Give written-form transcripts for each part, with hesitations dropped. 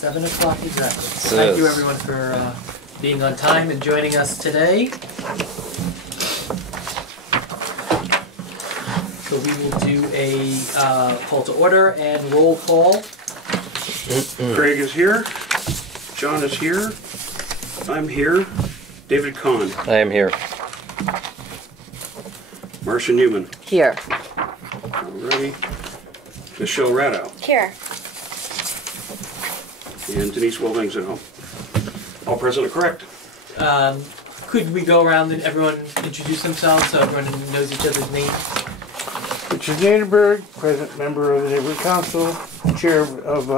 7 o'clock exactly. Thank you everyone for being on time and joining us today. So we will do a call to order and roll call. Craig is here. John is here. I'm here. David Kohn. I am here. Marsha Newman. Here. Alrighty. Michelle Radow. Here. And Denise Welvang's at home. All present and correct. Could we go around and everyone introduce themselves so everyone knows each other's names? Richard Naderberg, present member of the Neighborhood Council, chair of,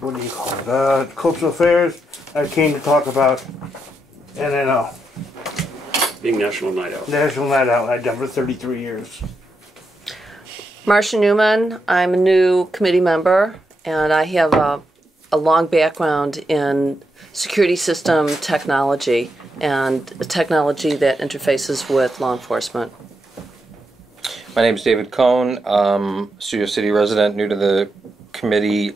what do you call it, Cultural Affairs. I came to talk about NNO. Being National Night Out. National Night Out. I've done for 33 years. Marsha Newman. I'm a new committee member, and I have a long background in security system technology and technology that interfaces with law enforcement. My name is David Kohn, Studio City resident, new to the committee.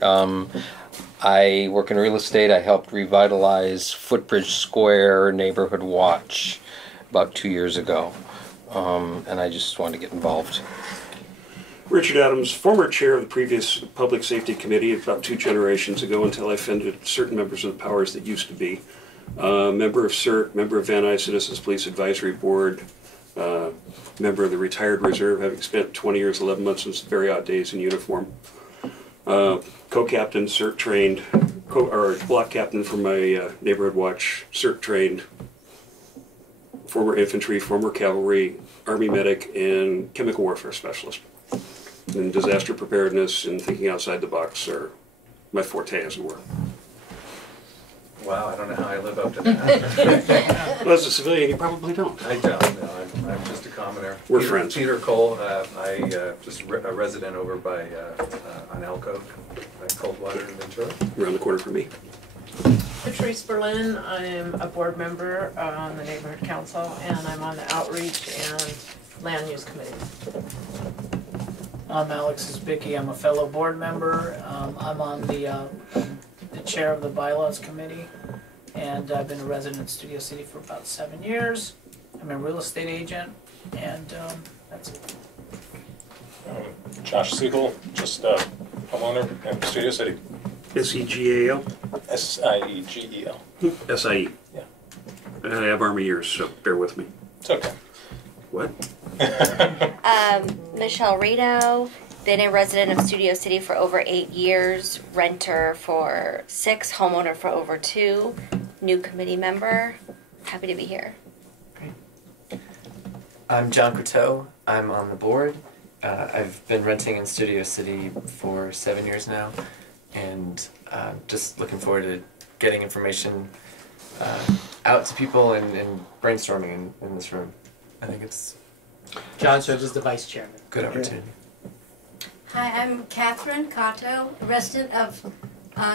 I work in real estate. I helped revitalize Footbridge Square Neighborhood Watch about 2 years ago, and I just wanted to get involved. Richard Adams, former chair of the previous Public Safety Committee about 2 generations ago until I offended certain members of the powers that used to be. Member of CERT, member of Van Nuys Citizens Police Advisory Board, member of the Retired Reserve, having spent 20 years, 11 months since very odd days in uniform. Co-captain, CERT trained, or block captain for my Neighborhood Watch, CERT trained, former infantry, former cavalry, Army medic, and chemical warfare specialist. And disaster preparedness and thinking outside the box are my forte, as it were. Wow, I don't know how I live up to that. Well, as a civilian, you probably don't. I don't, no, I'm just a commoner. We're friends. Peter Cole, just a resident over by, on Elko, by Coldwater in Ventura. Around the corner from me. Patrice Berlin, I'm a board member on the Neighborhood Council, and I'm on the Outreach and Land Use Committee. I'm Alex Zbicki. I'm a fellow board member. I'm on the chair of the Bylaws Committee, and I've been a resident in Studio City for about 7 years. I'm a real estate agent, and that's it. Josh Siegel, just a homeowner in Studio City. S-E-G-A-L? S-I-E-G-E-L. S-I-E. Yeah. I have Army years, so bear with me. It's okay. What? Michelle Radow, been a resident of Studio City for over 8 years, renter for 6, homeowner for over 2, new committee member. Happy to be here. Great. I'm John Crotteau. I'm on the board. I've been renting in Studio City for 7 years now, and just looking forward to getting information out to people and brainstorming in this room. I think it's John serves as the vice chairman. Good opportunity. Hi, I'm Catherine Crotteau, a resident of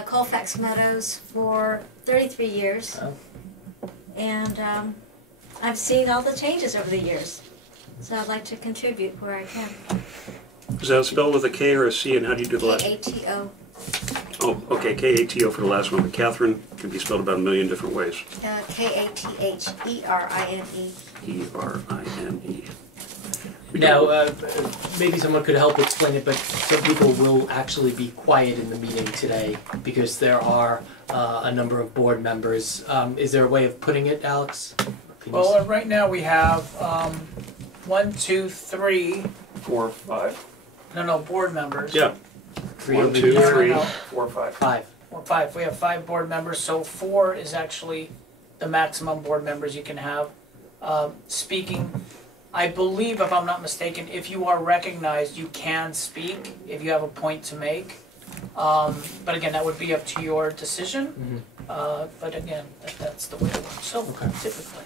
Colfax Meadows for 33 years. Oh. And I've seen all the changes over the years. So I'd like to contribute where I can. Is that spelled with a K or a C, and how do you do the last? K-A-T-O. Oh, okay, K-A-T-O for the last one, but Catherine can be spelled about a million different ways. K-A-T-H-E-R-I-N-E. E-R-I-N-E. Now, maybe someone could help explain it, but so people will actually be quiet in the meeting today because there are a number of board members. Is there a way of putting it, Alex? Well, right now we have 1, 2, 3. 4, 5. No, board members. Yeah. 1, 2, 3, 4, 5. 5. Well, 5. We have 5 board members, so 4 is actually the maximum board members you can have. Speaking, I believe, if I'm not mistaken, if you are recognized, you can speak if you have a point to make. But again, that would be up to your decision. Mm-hmm. But again, that's the way it works. So typically.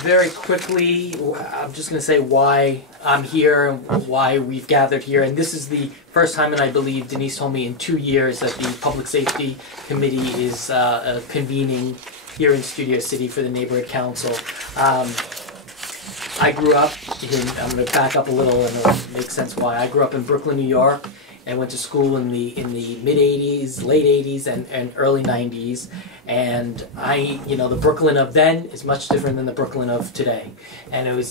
Very quickly, I'm just going to say why I'm here and why we've gathered here. And this is the first time, and I believe Denise told me in 2 years, that the Public Safety Committee is convening here in Studio City for the Neighborhood Council. I grew up in, I'm going to back up a little and it'll make sense why. I grew up in Brooklyn, New York, and went to school in the mid '80s, late '80s, and early '90s. And the Brooklyn of then is much different than the Brooklyn of today. And I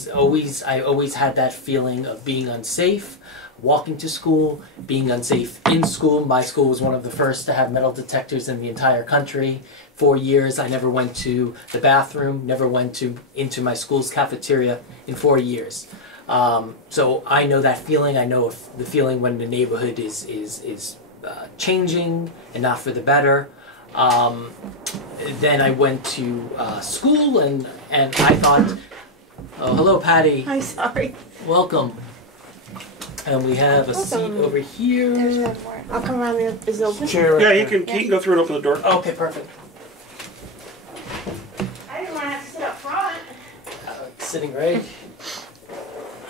always had that feeling of being unsafe, walking to school, being unsafe in school. My school was one of the first to have metal detectors in the entire country. 4 years, I never went to the bathroom, never went into my school's cafeteria in 4 years. So I know that feeling. I know the feeling when the neighborhood is changing and not for the better. Then I went to school, and I thought, oh, hello, Patty. Hi, sorry. Welcome. And we have a seat over here. I'll come around there. Is it open? Chair. Yeah, he can go through and open the door. Okay, perfect. I didn't want to have to sit up front. Sitting right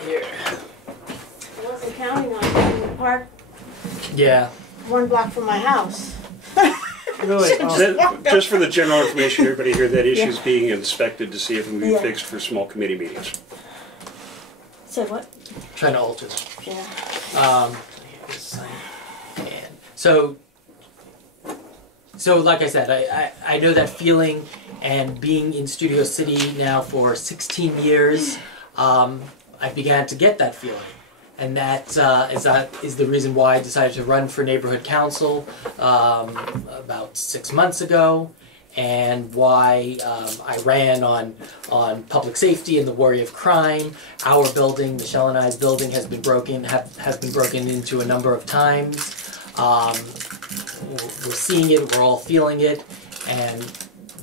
here. I wasn't counting on it in the park Yeah. 1 block from my house. Really? Just for the general information, everybody here, that issue is being inspected to see if it can be fixed for small committee meetings. Say what? Trying to alter that. Yeah. So like I said, I know that feeling, and being in Studio City now for 16 years, I began to get that feeling. And that is the reason why I decided to run for neighborhood council about 6 months ago, and why I ran on public safety and the worry of crime. Our building, Michelle and I's building, has been broken into a number of times. We're seeing it, we're all feeling it, and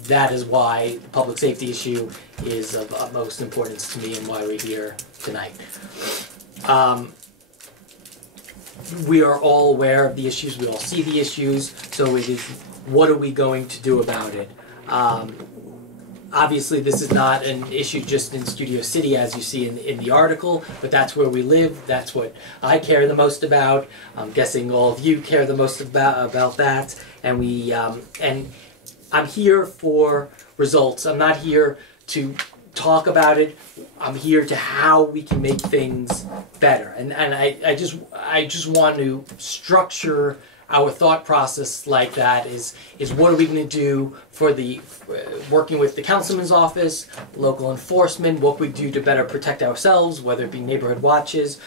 that is why the public safety issue is of utmost importance to me, and why we're here tonight. We are all aware of the issues, we all see the issues, so it is, what are we going to do about it? Obviously this is not an issue just in Studio City, as you see in the article, but that's where we live, that's what I care the most about. I'm guessing all of you care the most about that, and and I'm here for results. I'm not here to talk about it. I'm here to how we can make things better, and I just want to structure our thought process like that. Is what are we going to do for the working with the councilman's office, local enforcement, what we do to better protect ourselves, whether it be neighborhood watches,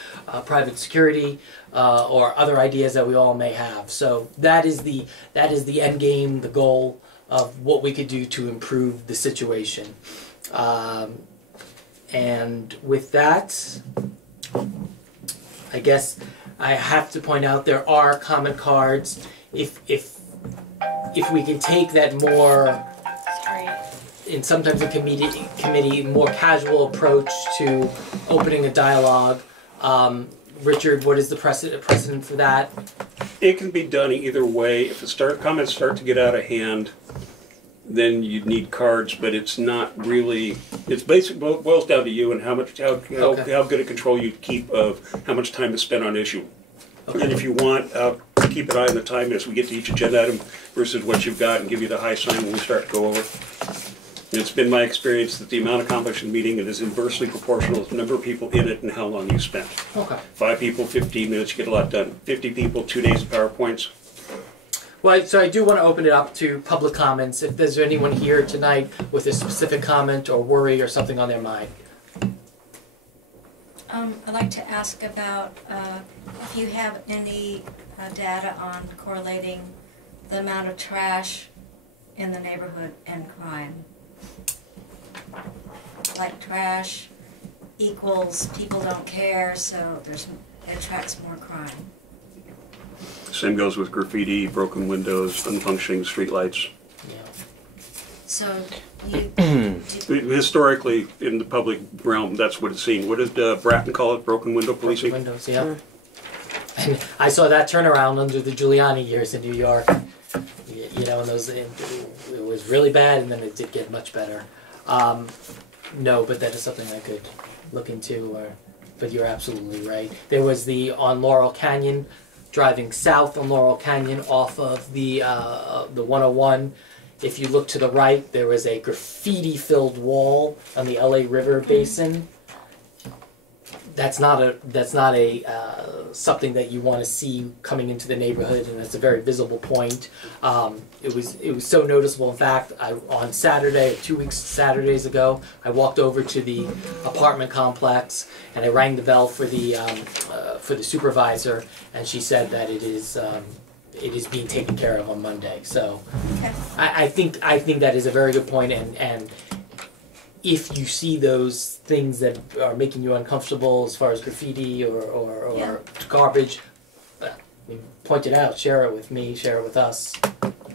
private security, or other ideas that we all may have. So that is the end game, the goal of what we could do to improve the situation. And with that, I guess I have to point out there are comment cards. If we can take that more, in sometimes a committee more casual approach to opening a dialogue. Richard, what is the precedent for that? It can be done either way. If comments start to get out of hand, then you'd need cards, but it's not really, it's basically boils down to you and how good a control you keep of how much time is spent on issue. Okay. And if you want, keep an eye on the time as we get to each agenda item versus what you've got, and give you the high sign when we start to go over. And it's been my experience that the amount accomplished in a meeting is inversely proportional to the number of people in it and how long you spent. Okay. 5 people, 15 minutes, you get a lot done. 50 people, 2 days of PowerPoints. Well, so I do want to open it up to public comments. If there's anyone here tonight with a specific comment or worry or something on their mind. I'd like to ask about if you have any data on correlating the amount of trash in the neighborhood and crime. Like trash equals people don't care, so it attracts more crime. Same goes with graffiti, broken windows, unfunctioning streetlights. Yeah. So you historically in the public realm, that's what it's seen. What did Bratton call it? Broken window policing. Broken windows, yeah. And I saw that turnaround under the Giuliani years in New York. You know, and it was really bad, and then it did get much better. No, but that is something I could look into. But you're absolutely right. There was on Laurel Canyon. Driving south on Laurel Canyon off of the 101, if you look to the right, there was a graffiti-filled wall on the LA River basin. That's not a something that you want to see coming into the neighborhood, and it's a very visible point. It was so noticeable. In fact, on Saturday, 2 weeks Saturdays ago, I walked over to the apartment complex and I rang the bell for the supervisor, and she said that it is being taken care of on Monday. So Okay. I think that is a very good point, and if you see those things that are making you uncomfortable as far as graffiti or Yeah. garbage, point it out, share it with me, share it with us,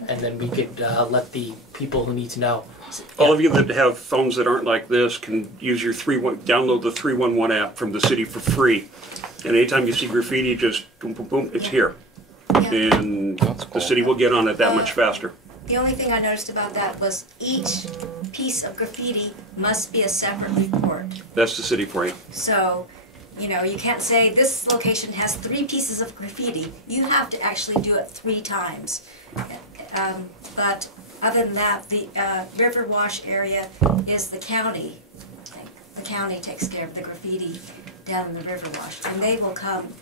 and then we could let the people who need to know. All of you that have phones that aren't like this can use your download the 311 app from the city for free. And anytime you see graffiti, just boom, boom, boom, it's here. Yeah. And That's the cool. city will get on it that much faster. The only thing I noticed about that was each piece of graffiti must be a separate report. That's the city for you. So, you know, you can't say this location has 3 pieces of graffiti. You have to actually do it 3 times. But other than that, the river wash area is the county. I think. The county takes care of the graffiti down in the river wash, and they will come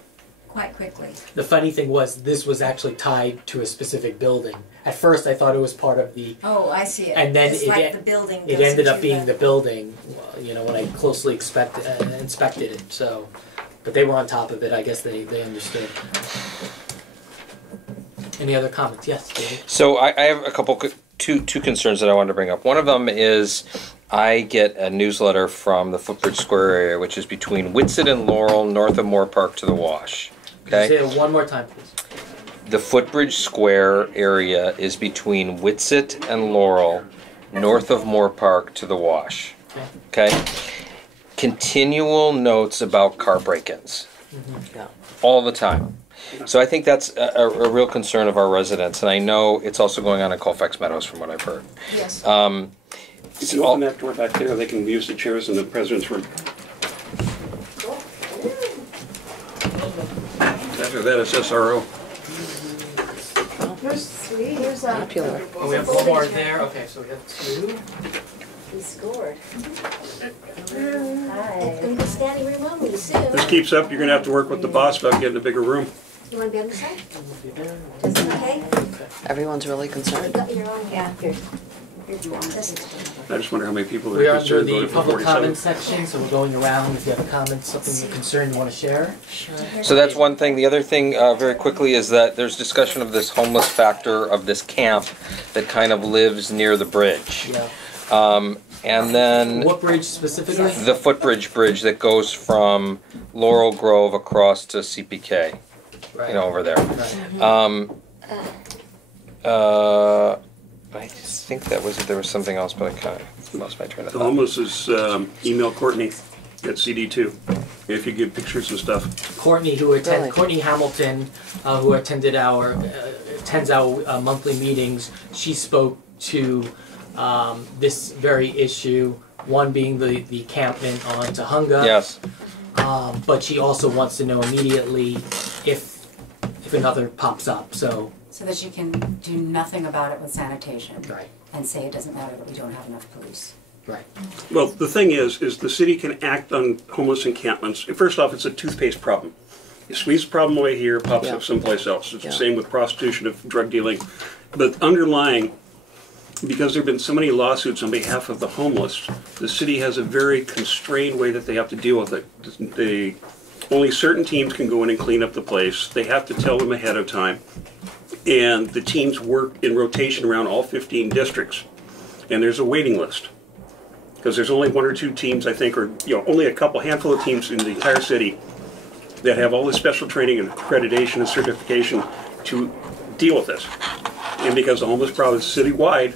quite quickly. The funny thing was, this was actually tied to a specific building. At first, I thought it was part of the. Oh, I see it. And then it's like the building. it goes ended up into being the building. You know, when I closely inspected it. So, but they were on top of it. I guess they understood. Any other comments? Yes, David? So I have a couple, two concerns that I wanted to bring up. One of them is I get a newsletter from the Footbridge Square area, which is between Whitsett and Laurel, north of Moore Park to the Wash. Okay? Say it one more time, please. The Footbridge Square area is between Whitsett and Laurel, north of Moore Park to the Wash. Okay? Continual notes about car break-ins. Yeah. All the time. So I think that's a real concern of our residents, and I know it's also going on in Colfax Meadows from what I've heard. Yes. If you open that door back there, they can use the chairs in the president's room. After that, it's SRO. Here's a. Popular. Oh, we have one more there. Okay, so we have 2. He scored. It's gonna be standing room only soon. If this keeps up, you're going to have to work with the boss about getting a bigger room. You wanna be on the side? We'll be there. Is it okay? Everyone's really You concerned. got your own, Yeah. Here. Here's one. This is. I just wonder how many people We are are under concerned the voted for public 47. comments section, so we're going around. If you have a comment, something you're concerned you want to share. So that's one thing. The other thing, very quickly, is that there's discussion of this homeless factor of this camp that kind of lives near the bridge. Yeah. And then What bridge specifically? the Footbridge Bridge that goes from Laurel Grove across to CPK, Right. you know, over there. Right. I think that was it. There was something else, but I kind of lost my train of The thought. homeless is email Courtney at CD2 if you give pictures and stuff. Courtney, Really? Courtney Hamilton, who attended attends our monthly meetings. She spoke to this very issue. One being the campment on Tahunga. Yes. But she also wants to know immediately if another pops up. So that you can do nothing about it with sanitation. right, And say it doesn't matter that we don't have enough police. right. Well, the thing is the city can act on homeless encampments. First off, it's a toothpaste problem. You squeeze the problem away here, it pops Yeah. up someplace else. It's Yeah. the same with prostitution, of drug dealing. But underlying, because there have been so many lawsuits on behalf of the homeless, the city has a very constrained way that they have to deal with it. Only certain teams can go in and clean up the place. They have to tell them ahead of time. And the teams work in rotation around all 15 districts. And there's a waiting list. Because there's only 1 or 2 teams, I think, or only a handful of teams in the entire city that have all the special training and accreditation and certification to deal with this. And because the homeless problem is citywide,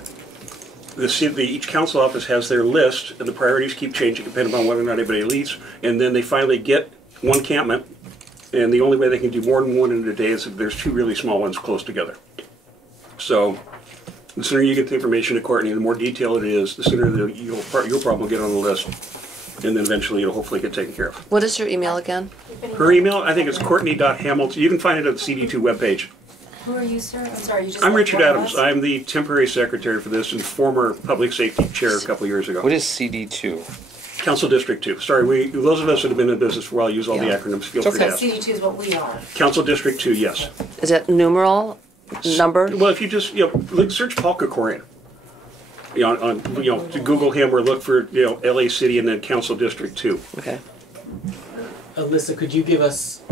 each council office has their list, and the priorities keep changing depending on whether or not anybody leaves. And then they finally get one encampment, and the only way they can do more than one in a day is if there's 2 really small ones close together. So the sooner you get the information to Courtney, the more detailed it is, the sooner your problem will get on the list, and then eventually it'll hopefully get taken care of. What is your email again? Her email, I think it's courtney.hamilton. You can find it at the CD2 webpage. Who are you, sir? I'm sorry, you just. I'm left Richard one of Adams. us? I'm the temporary secretary for this and former public safety chair a couple years ago. What is CD2? Council District 2. Sorry, those of us that have been in business for a while use all the Yeah. acronyms. Feel free to ask. CD2 is what we are. Council District 2, yes. Is that numeral, number? Well, if you just, search Paul Kokorian. To Google him or look for, LA City and then Council District 2. Okay. Alyssa, could you give us,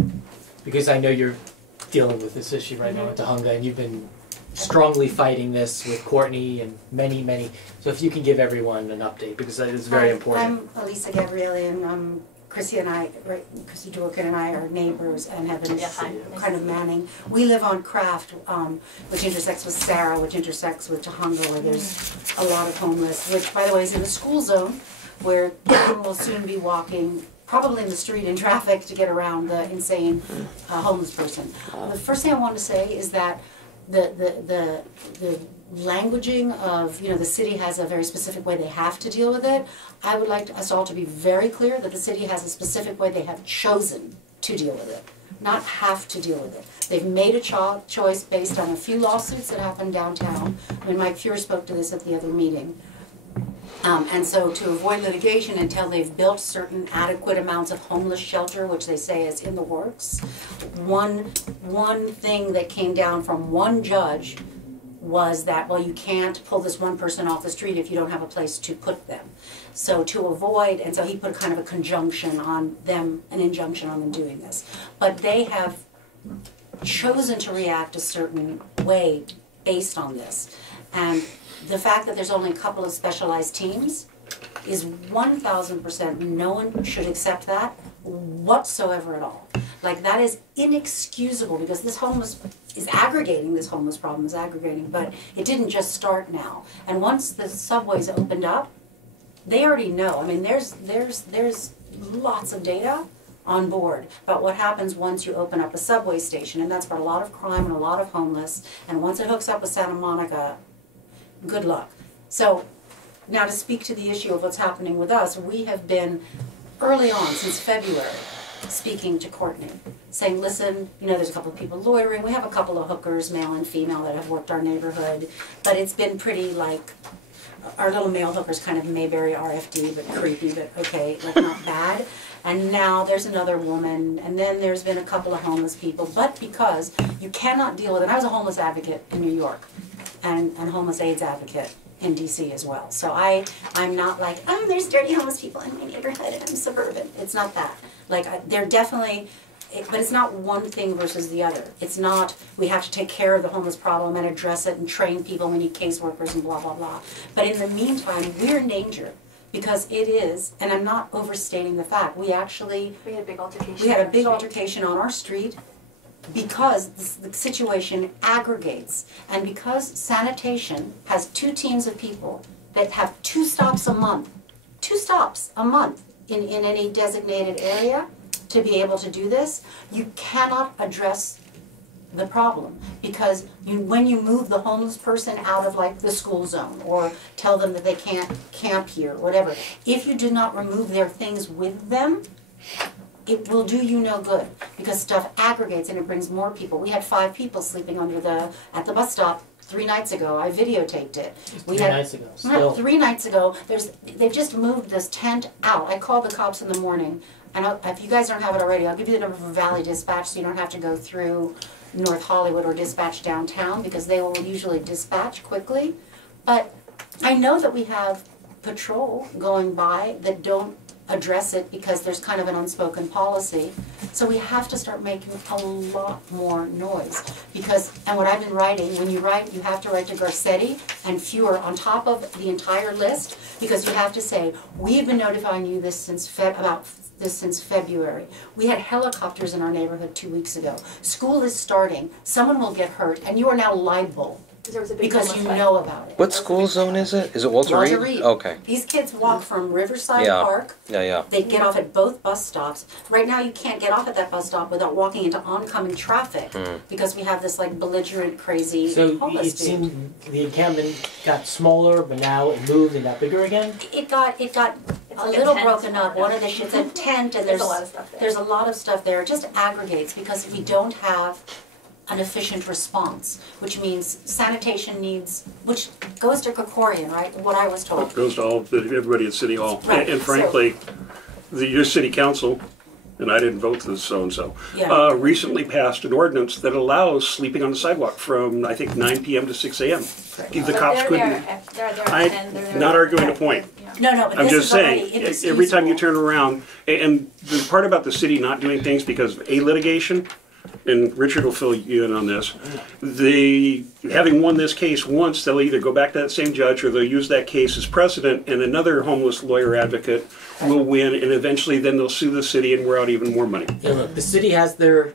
because I know you're dealing with this issue right now with Tahunga, and you've been strongly fighting this with Courtney and many, so if you can give everyone an update, because that is very important. I'm Elisa Gabriele, and Chrissy Dworkin and I are neighbors and have been kind of manning. We live on Craft, which intersects with Sarah, which intersects with Tahunga, where there's a lot of homeless, which, by the way, is in the school zone, where children will soon be walking probably in the street in traffic to get around the insane homeless person. The first thing I want to say is that the languaging of, the city has a very specific way they have to deal with it. I would like us all to be very clear that the city has a specific way they have chosen to deal with it, not have to deal with it. They've made a choice based on a few lawsuits that happened downtown. Mike Fuhr spoke to this at the other meeting. And so to avoid litigation until they've built certain adequate amounts of homeless shelter, which they say is in the works, one thing that came down from one judge was that, well, you can't pull this one person off the street if you don't have a place to put them. So to avoid, and so he put kind of a conjunction on them, an injunction on them doing this. But they have chosen to react a certain way based on this. And the fact that there's only a couple of specialized teams is 1,000%, no one should accept that whatsoever at all. Like, that is inexcusable, because this homeless problem is aggregating, but it didn't just start now. And once the subways opened up, they already know. I mean, there's lots of data on board about what happens once you open up a subway station, and that's brought a lot of crime and a lot of homeless, and once it hooks up with Santa Monica, good luck. So now to speak to the issue of what's happening with us, we have been early on, since February, speaking to Courtney, saying, listen, there's a couple of people loitering. We have a couple of hookers, male and female, that have worked our neighborhood, but it's been pretty, like, our little male hookers, kind of Mayberry RFD, but creepy, but okay, like, not bad. And now there's another woman, and then there's been a couple of homeless people, but because you cannot deal with it. I was a homeless advocate in New York, and homeless AIDS advocate in DC as well. So I'm not like, oh, there's dirty homeless people in my neighborhood and I'm suburban. It's not that. Like, they're definitely, but it's not one thing versus the other. It's not, we have to take care of the homeless problem and address it and train people, we need caseworkers and blah, blah, blah. But in the meantime, we're in danger, because it is, and I'm not overstating the fact, we had a big altercation. We had a big altercation on our street, because the situation aggregates, and because sanitation has 2 teams of people that have 2 stops a month in any designated area to be able to do this, you cannot address the problem, because when you move the homeless person out of, like, the school zone, or tell them that they can't camp here, whatever, if you do not remove their things with them, it will do you no good, because stuff aggregates and it brings more people. We had 5 people sleeping at the bus stop 3 nights ago. I videotaped it. 3 nights ago. Still. 3 nights ago. They've just moved this tent out. I called the cops in the morning, and if you guys don't have it already, I'll give you the number for Valley Dispatch, so you don't have to go through North Hollywood or dispatch downtown, because they will usually dispatch quickly. But I know that we have patrol going by that don't address it, because there's kind of an unspoken policy. So we have to start making a lot more noise, because, and what I've been writing, when you write, you have to write to Garcetti and Fuhr on top of the entire list, because you have to say, we've been notifying you this since February. We had helicopters in our neighborhood 2 weeks ago. School is starting, someone will get hurt, and you are now liable because you know about it. What school zone is it? Is it Walter Reed? Walter Reed. Okay. These kids walk from Riverside Park. Yeah. They get off at both bus stops. Right now you can't get off at that bus stop without walking into oncoming traffic, because we have this, like, belligerent, crazy homeless it seemed the encampment got smaller, but now it moved and got bigger again? It got a little broken up. One of the shits, a tent, and there's a lot of stuff there. There's a lot of stuff there. It just aggregates, because we don't have an efficient response, which means sanitation needs, which goes to Krikorian, right? What I was told. It goes to everybody at City Hall. Right, And frankly, your city council, and I didn't vote for this so-and-so, Yeah. recently passed an ordinance that allows sleeping on the sidewalk from, I think, 9 p.m. to 6 a.m. The cops couldn't. I'm not arguing the point. No, but I'm this just is already saying, inexcusable. every time you turn around, and the part about the city not doing things because of a litigation, and Richard will fill you in on this, having won this case once, they'll either go back to that same judge or they'll use that case as precedent, and another homeless lawyer advocate will win, and eventually then they'll sue the city and wear out even more money. Yeah, look, the city has their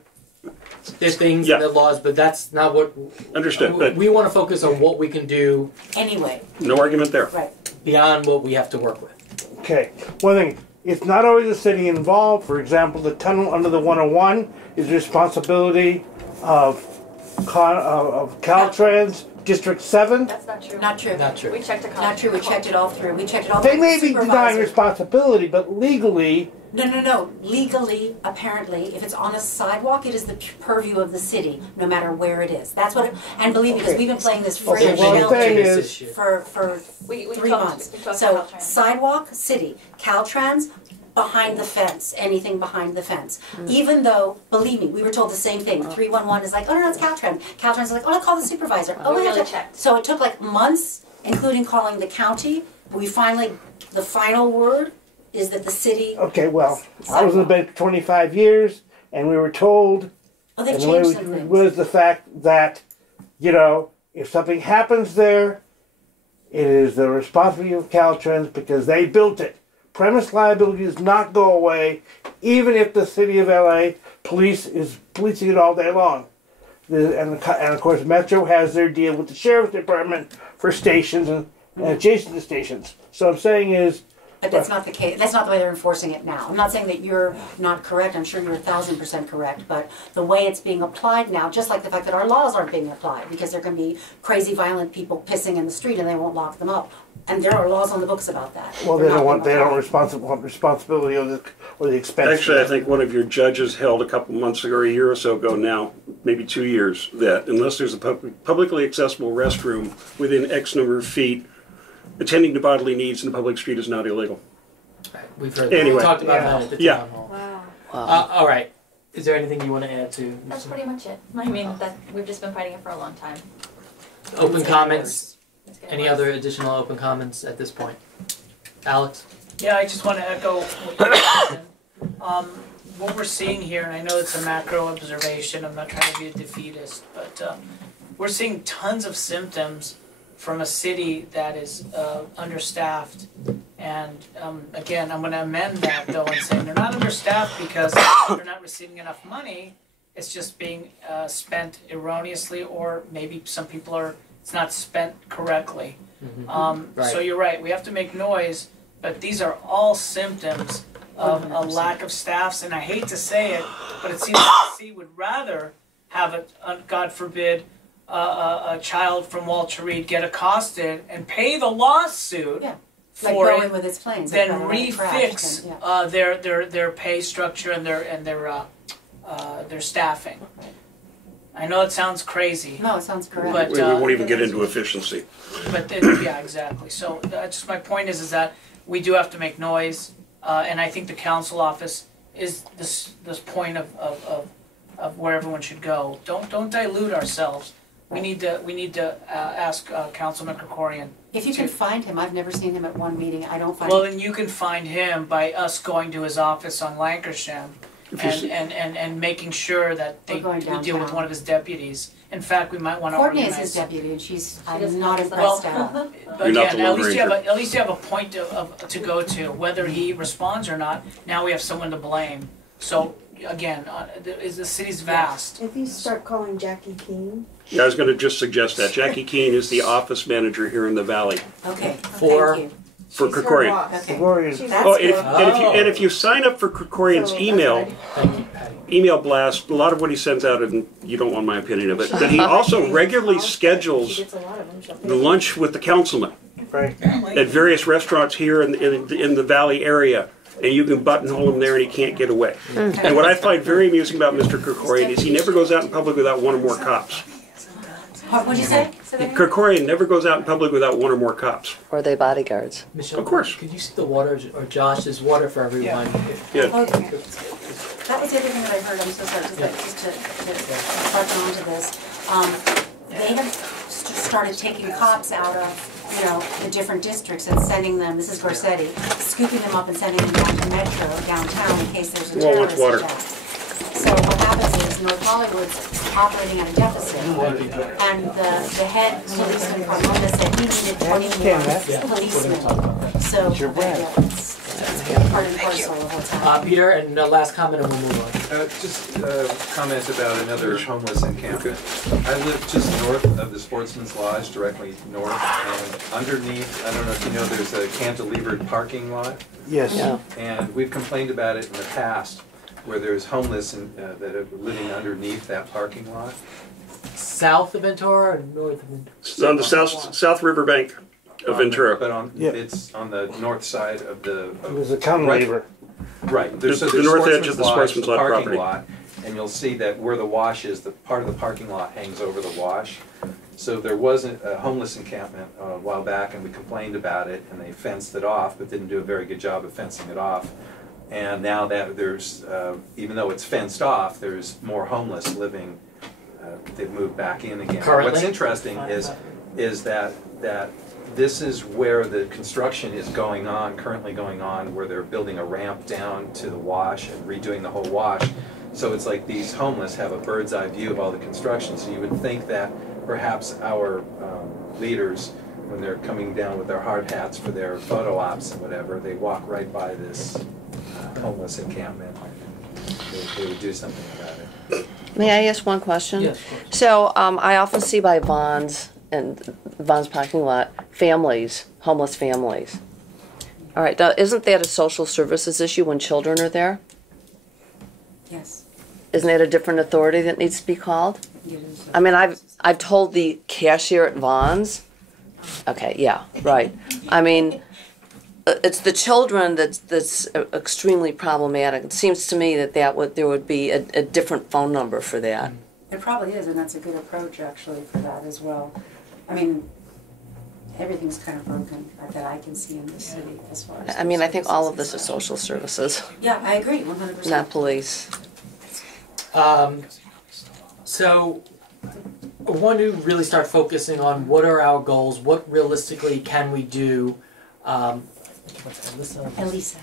things and their laws, but that's not what. Understood, but we want to focus on what we can do. Anyway. No argument there. Right. Beyond what we have to work with. Okay, one thing, it's not always the city involved. For example, the tunnel under the 101 is the responsibility of Caltrans District 7. That's not true. Not true. Not true. We checked a Not true, we checked it all through. We checked it all They through. may be Supervisor. denying responsibility, but legally, No. Legally, apparently, if it's on a sidewalk, it is the purview of the city, no matter where it is. That's what, and believe me, because we've been playing this Okay, fringe well, the thing shelter is- for We 3 talked- months. we talked to So Caltrans. sidewalk, city, Caltrans, behind the fence, anything behind the fence. Even though, believe me, we were told the same thing. 311 is like, oh no, it's Caltrans. Caltrans is like, oh, I'll call the supervisor. Oh, We we have really to. checked. So it took like months, including calling the county. We finally, the final word is that the city. okay, well, I was in the bed for 25 years, and we were told, Oh, they've and the way changed some things. was the fact that, if something happens there, it is the responsibility of Caltrans because they built it. Premise liability does not go away, even if the city of LA police is policing it all day long. And of course, Metro has their deal with the sheriff's department for stations and adjacent to stations. So I'm saying is, But that's not the case. That's not the way they're enforcing it now. I'm not saying that you're not correct. I'm sure you're 1,000% correct. But the way it's being applied now, just like the fact that our laws aren't being applied, because there can be crazy, violent people pissing in the street and they won't lock them up. And there are laws on the books about that. well, They're they not don't want being applied. responsibility or the expense. Actually, I think one of your judges held a couple months ago, or a year or so ago now, maybe 2 years, that unless there's a publicly accessible restroom within X number of feet, attending to bodily needs in a public street is not illegal. We've heard Anyway. we talked about that at the Yeah. town hall. Wow. All right. Is there anything you want to add to? That's pretty much it. I mean, we've just been fighting it for a long time. Open It's comments? It's getting Any worse. other additional open comments at this point? Alex? Yeah, I just want to echo what you said. What we're seeing here, and I know it's a macro observation, I'm not trying to be a defeatist, but we're seeing tons of symptoms from a city that is understaffed. And again, I'm going to amend that though and say they're not understaffed because they're not receiving enough money. It's just being spent erroneously, or maybe some people are, it's not spent correctly. Right. So you're right, we have to make noise, but these are all symptoms of a lack of staffs, and I hate to say it, but it seems like the city would rather have God forbid, a child from Walter Reed get accosted and pay the lawsuit Like for Boeing it, with its planes. then like that, when it crashed, refix and, yeah. their pay structure and their staffing. I know it sounds crazy. No, it sounds correct. But, We won't even get into efficiency. But then, yeah, exactly. So just my point is that we do have to make noise, and I think the council office is this point of where everyone should go. Don't dilute ourselves. We need to ask Councilman Krikorian. If you can find him, I've never seen him at one meeting. I don't find Well, him. then you can find him by us going to his office on Lancashire and making sure that We're going we deal with downtown. one of his deputies. In fact, we might want to Courtney organize. is his deputy, and I'm doesn't not have impressed that. at all. But You're not again, the Lone Ranger. at least you have a point to go to. Whether he responds or not, now we have someone to blame. So again, the city's vast. If you start calling Jackie Keene. Yeah, I was going to just suggest that. Jackie Keene is the office manager here in the Valley Okay, For- thank you. for She's her Krikorian. boss. Okay. Krikorian. That's Oh, good. and if you sign up for Krikorian's So, email, Thank you, Patty. email blast, a lot of what he sends out, and you don't want my opinion of it, but he also regularly She schedules gets a lot of them. She'll pay the lunch with the councilman Right. at various restaurants here in the Valley area. and you can buttonhole him there and he can't get away. And what I find very amusing about Mr. Krikorian is he never goes out in public without one or more cops. What'd you say? Krikorian never goes out in public without one or more cops. Or are they bodyguards? Michelle, Of course. could you see the water, or Josh, there's water for everyone. Yeah. Okay. That was everything that I heard, I'm so sorry, just to touch on to this. They have started taking cops out of, you know, the different districts and sending them, this is Garcetti, scooping them up and sending them down to Metro downtown in case there's a terrorist attack. So what happens is North Hollywood's operating at a deficit, and the head policeman from London said he needed 20 more policemen. So it's part and parcel of what's happening. Peter, and last comment and we'll move on. Just comment about another homeless encampment. I live just north of the Sportsman's Lodge, directly north, and underneath, I don't know if you know, there's a cantilevered parking lot. Yes. Yeah. And we've complained about it in the past, where there's homeless that are living underneath that parking lot. South of Ventura or north of Ventura? It's on the south riverbank of Ventura. But it's on the north side of the... There's a cantilever. Right. The north edge of the Sportsman's Lodge property. And you'll see that where the wash is, the part of the parking lot hangs over the wash. So there was a homeless encampment a while back, and we complained about it, and they fenced it off, but didn't do a very good job of fencing it off. And now that there's, even though it's fenced off, there's more homeless living. They've moved back in again. Currently? What's interesting is that this is where the construction is going on, currently going on, where they're building a ramp down to the wash and redoing the whole wash. So it's like these homeless have a bird's eye view of all the construction. So you would think that perhaps our leaders, when they're coming down with their hard hats for their photo ops and whatever, they walk right by this homeless encampment. They would do something about it. May I ask one question? Yes, of course. So I often see by Vaughn's and Vaughn's parking lot, families, homeless families. All right, now, isn't that a social services issue when children are there? Yes. Isn't that a different authority that needs to be called? I mean, I've told the cashier at Vaughn's. Okay, yeah, right. I mean, it's the children that's extremely problematic. It seems to me that there would be a different phone number for that. It probably is, and that's a good approach actually for that as well. I mean, everything's kind of broken that I can see in this city as far as... I mean, I think all of this is social services, Yeah, I agree, 100%. not police. So I want to really start focusing on what are our goals, what realistically can we do. What's that, Elisa.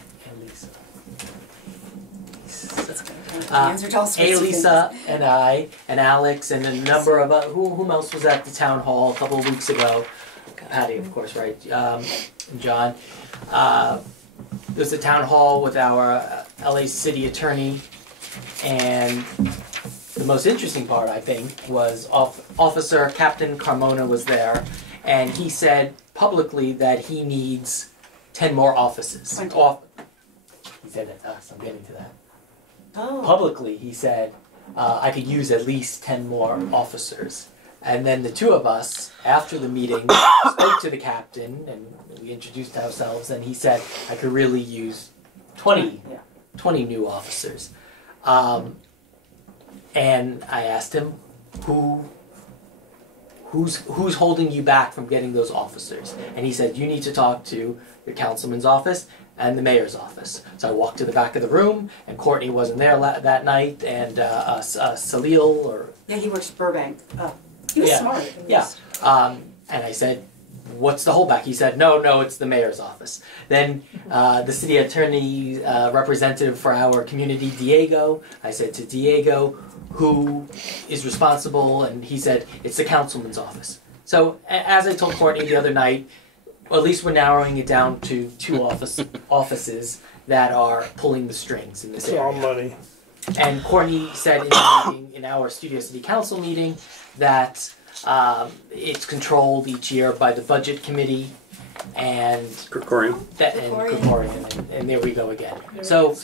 Elisa and I and Alex and a number of whom else was at the town hall a couple of weeks ago. Patty, of course, right? And John. There's a town hall with our LA city attorney, and the most interesting part, I think, was Officer Captain Carmona was there, and he said publicly that he needs 10 more offices. He said it to us, I'm getting to that. Oh. Publicly, he said, I could use at least 10 more officers. And then the two of us, after the meeting, spoke to the captain, and we introduced ourselves, and he said, I could really use 20 new officers. And I asked him, who's holding you back from getting those officers? And he said, you need to talk to the councilman's office and the mayor's office. So I walked to the back of the room, and Courtney wasn't there that night, and Salil, or... Yeah, he works Burbank. He was smart. Yeah. And I said, what's the holdback? He said, no, it's the mayor's office. Then the city attorney representative for our community, Diego, I said to Diego, who is responsible? And he said, it's the councilman's office. So as I told Courtney the other night, well, at least we're narrowing it down to two offices that are pulling the strings in this area. It's all money. And Courtney said in the meeting, in our Studio City Council meeting, that it's controlled each year by the budget committee and Krikorian. Krikorian, and there we go again. So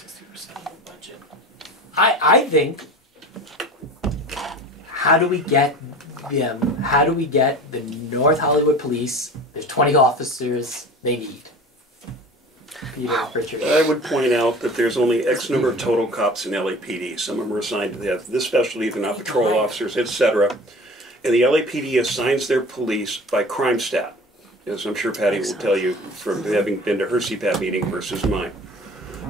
I think, how do we get them? How do we get the North Hollywood police? There's 20 officers they need. Peter, Richard. I would point out that there's only X number of total cops in LAPD. Some of them are assigned to this specialty, they're not patrol officers, etc. And the LAPD assigns their police by crime stat, as I'm sure Patty will tell you from having been to her CPAB meeting versus mine.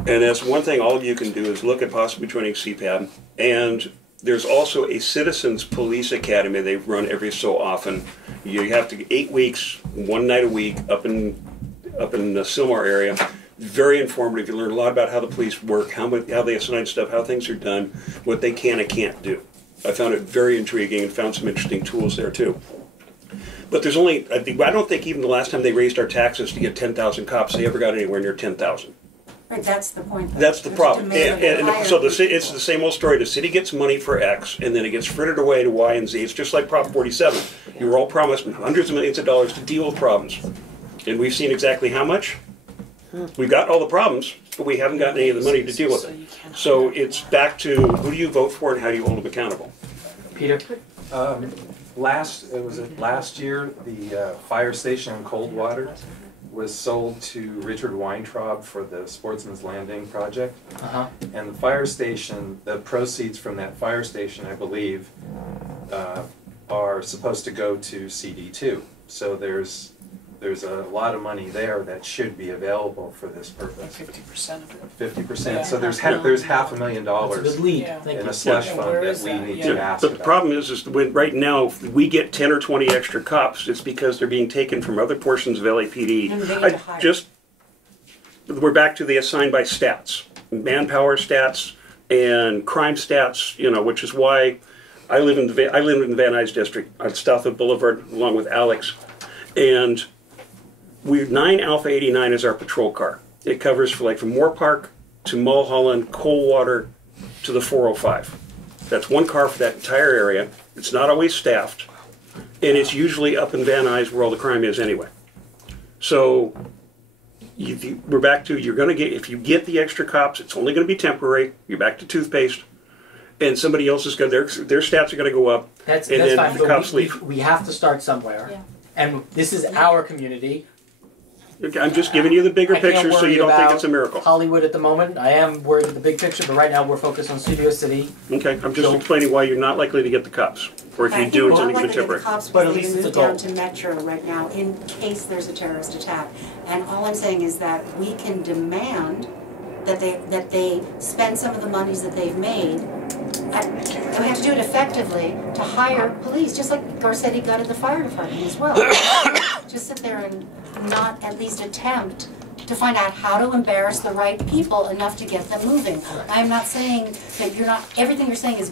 And that's one thing all of you can do is look at possibly joining CPAB. And there's also a Citizens Police Academy they run every so often. You have to 8 weeks, one night a week up in the Sylmar area. Very informative. You learn a lot about how the police work, how they assign stuff, how things are done, what they can and can't do. I found it very intriguing and found some interesting tools there too. But there's only, I don't think even the last time they raised our taxes to get 10,000 cops, they ever got anywhere near 10,000. Right, that's the point. That's the problem. And so the it's the same old story. The city gets money for X, and then it gets frittered away to Y and Z. It's just like Prop 47. You were all promised hundreds of millions of dollars to deal with problems. And we've seen exactly how much. We've got all the problems, but we haven't gotten any of the money to deal with it. So it's back to who do you vote for and how do you hold them accountable? Peter? Last year, the fire station in Coldwater was sold to Richard Weintraub for the Sportsman's Landing project. And the fire station, the proceeds from that fire station, I believe, are supposed to go to CD2. So there's a lot of money there that should be available for this purpose. 50% of it. 50%. So there's $500,000 in a slush fund that we need to ask But the about. problem is when right now if we get 10 or 20 extra cops, it's because they're being taken from other portions of LAPD. We're back to the assigned by stats, manpower stats and crime stats. You know, which is why I live in the Van Nuys district on South of Boulevard along with Alex, and 9 Alpha 89 is our patrol car. It covers from Moore Park to Mulholland, Coldwater to the 405. That's one car for that entire area. It's not always staffed, and it's usually up in Van Nuys where all the crime is anyway. So we're back to if you get the extra cops, it's only going to be temporary. You're back to toothpaste, and somebody else is going their stats are going to go up. That's then fine. the cops leave. We have to start somewhere, and this is our community. I'm just giving you the bigger picture so you don't think it's a miracle. Hollywood at the moment. I am worried at the big picture, but right now we're focused on Studio City. Okay, I'm just explaining why you're not likely to get the cops. Or if you do, it's only going to be temporary. But at least it's a goal. Down to Metro right now in case there's a terrorist attack. And all I'm saying is that we can demand that they spend some of the monies that they've made, and we have to do it effectively to hire police, just like Garcetti got at the fire department as well. Just sit there and not at least attempt to find out how to embarrass the right people enough to get them moving. I'm not saying that everything you're saying is,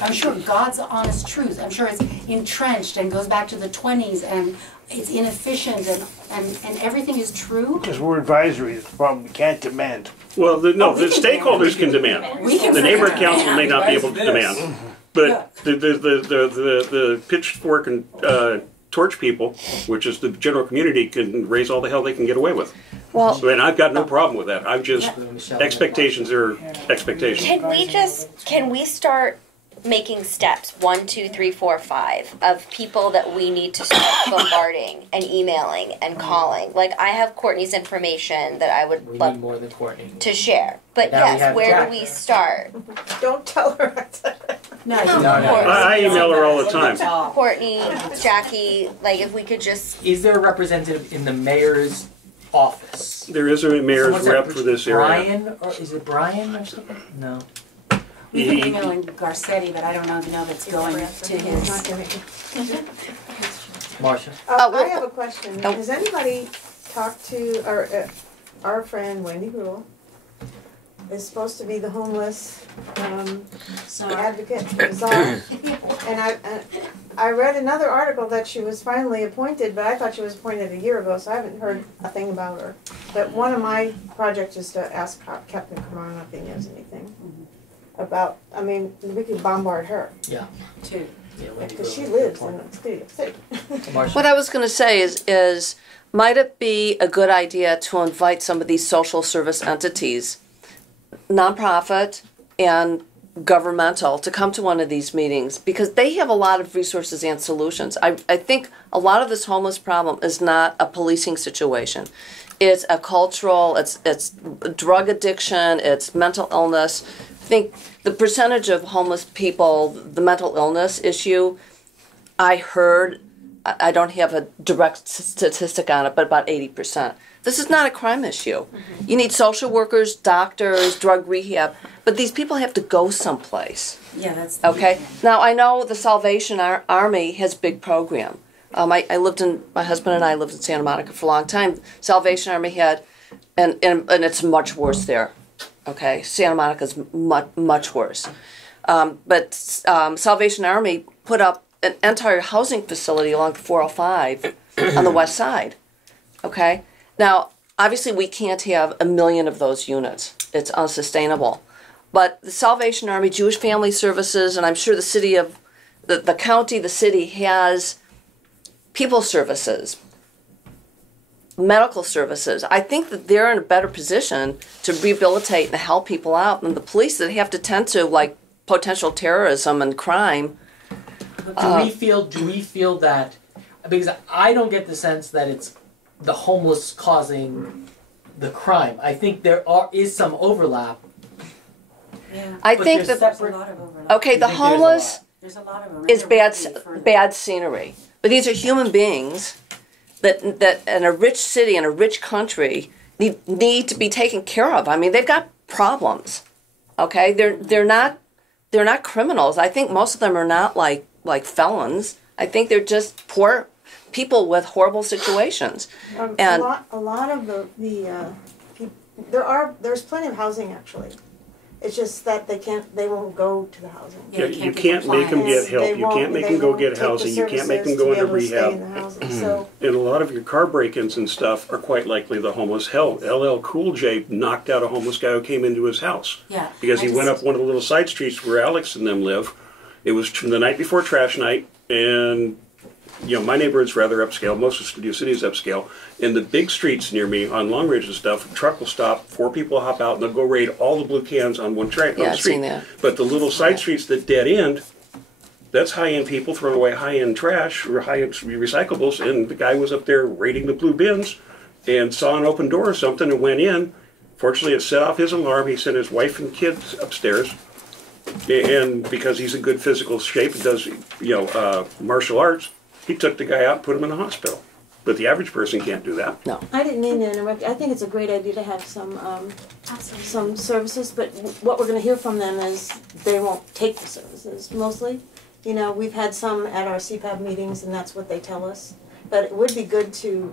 I'm sure, God's honest truth. I'm sure it's entrenched and goes back to the 20s and it's inefficient and everything is true. Because we're advisory, it's the problem, we can't demand. Well, the stakeholders can demand. The neighborhood council may not be able to demand. But the pitchfork and torch people, which is the general community, can raise all the hell they can get away with. Well, and I've got no problem with that. I'm just, expectations are expectations. Can we start making steps 1, 2, 3, 4, 5 of people that we need to start bombarding and emailing and calling? Like, I have Courtney's information that I would love more than Courtney to share. But now yes, where do we start? Don't tell her. No. I email her all the time. Courtney, Jackie, like if we could just... Is there a representative in the mayor's office? There is a mayor's rep for this area. Brian, or is it Brian or something? No. We've been emailing Garcetti, but I don't know if it's going to his... Marsha? I have a question. Has anybody talked to our friend Wendy Gruhl? Is supposed to be the homeless advocate, czar. And I read another article that she was finally appointed, but I thought she was appointed a year ago, so I haven't heard a thing about her. But one of my projects is to ask Captain Camarano if he knows anything about. I mean, we could bombard her. Yeah. Too. Because she lives in Studio City. What I was going to say is, might it be a good idea to invite some of these social service entities, nonprofit and governmental to come to one of these meetings because they have a lot of resources and solutions. I think a lot of this homeless problem is not a policing situation. It's a cultural, it's drug addiction, it's mental illness. I think the percentage of homeless people, the mental illness issue, I heard, I don't have a direct statistic on it, but about 80%. This is not a crime issue. Mm-hmm. You need social workers, doctors, drug rehab, but these people have to go someplace. Yeah, that's okay. Now I know the Salvation Army has a big program. My husband and I lived in Santa Monica for a long time. Salvation Army had, and it's much worse there. Okay, Santa Monica's much worse. But Salvation Army put up an entire housing facility along the 405 on the west side. Okay. Now, obviously, we can't have 1 million of those units. It's unsustainable. But the Salvation Army, Jewish Family Services, and I'm sure the city of the county, the city has people services, medical services. I think that they're in a better position to rehabilitate and help people out than the police that have to tend to like potential terrorism and crime. Do we feel that, because I don't get the sense that it's the homeless causing the crime. I think is some overlap. Yeah. I think that there's a lot of overlap. Okay, the homeless there's a lot of them. is bad scenery. But these are human beings that in a rich city, in a rich country, need to be taken care of. I mean, they've got problems. Okay? They're not criminals. I think most of them are not like felons. I think they're just poor people with horrible situations. And a lot of there's plenty of housing actually. It's just that they won't go to the housing. Yeah, you can't make them get help. You can't make them go get housing. You can't make them go into rehab. And a lot of your car break-ins and stuff are quite likely the homeless. Hell, LL Cool J knocked out a homeless guy who came into his house. Yeah. Because he went up one of the little side streets where Alex and them live. It was the night before trash night, and my neighborhood's rather upscale. Most of Studio City is upscale. In the big streets near me, on Long Ridge and stuff, a truck will stop, 4 people hop out, and they'll go raid all the blue cans on one street. I've seen that. But the little side streets that dead end, that's high-end people throwing away high-end trash or high-end recyclables, and the guy was up there raiding the blue bins and saw an open door or something and went in. Fortunately, it set off his alarm. He sent his wife and kids upstairs. And because he's in good physical shape and does, martial arts, he took the guy out and put him in the hospital. But the average person can't do that. No. I didn't mean to interrupt. I think it's a great idea to have some services, but what we're going to hear from them is they won't take the services, mostly. We've had some at our CPAB meetings, and that's what they tell us. But it would be good to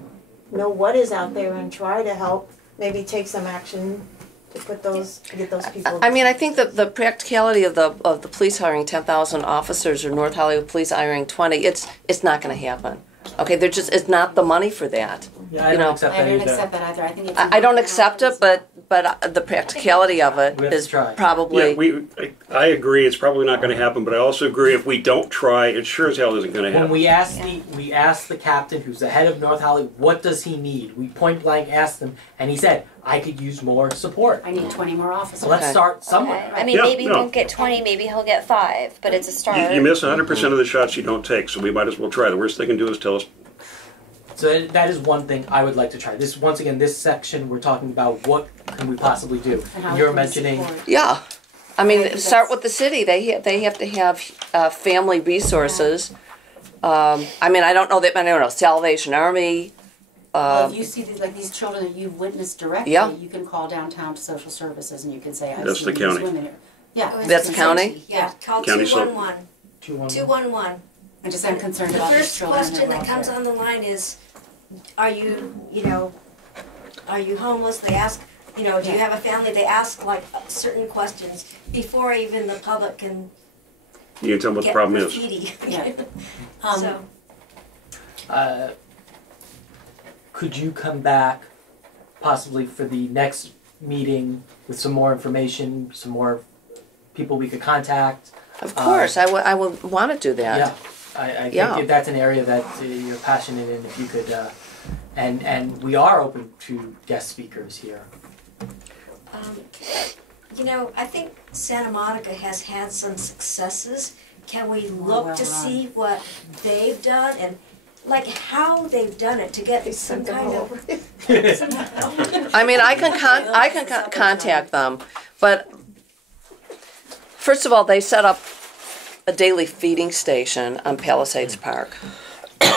know what is out there and try to help, maybe take some action to get those people. I mean, I think that the practicality of the police hiring 10,000 officers or North Hollywood police hiring 20, it's not going to happen. Okay, it's not the money for that. Yeah, I don't accept that either. I don't accept that either. I think it's I don't accept it, but the practicality of it is probably. Yeah, I agree. It's probably not going to happen, but I also agree if we don't try, it sure as hell isn't going to happen. When we asked the captain, who's the head of North Hollywood, what does he need? We point blank asked him, and he said, "I could use more support." I need 20 more officers. So let's start somewhere. Okay. I mean, maybe he won't get 20, maybe he'll get 5, but it's a start. You miss 100% of the shots you don't take, so we might as well try. The worst they can do is tell us. So that is one thing I would like to try. Once again, this section we're talking about what can we possibly do. You're mentioning. Yeah, I mean, start with the city. They have to have family resources. I mean, I don't know. Salvation Army. Well, if you see these children that you've witnessed directly, you can call downtown to social services and you can say, I've seen these women here. Yeah, that's the county. Yeah, call 211. 211. And just I'm concerned about these children. The first question that comes on the line is, are you homeless? They ask, do you have a family? They ask like certain questions before even the public can. You can tell them what the problem is. Could you come back possibly for the next meeting with some more information, some more people we could contact? Of course, I would want to do that. Yeah, I think if that's an area that you're passionate in, if you could, and we are open to guest speakers here. You know, I think Santa Monica has had some successes. Can we look to see what they've done and like how they've done it to get some kind of? I mean, I can contact them, but first of all, they set up a daily feeding station on Palisades Park.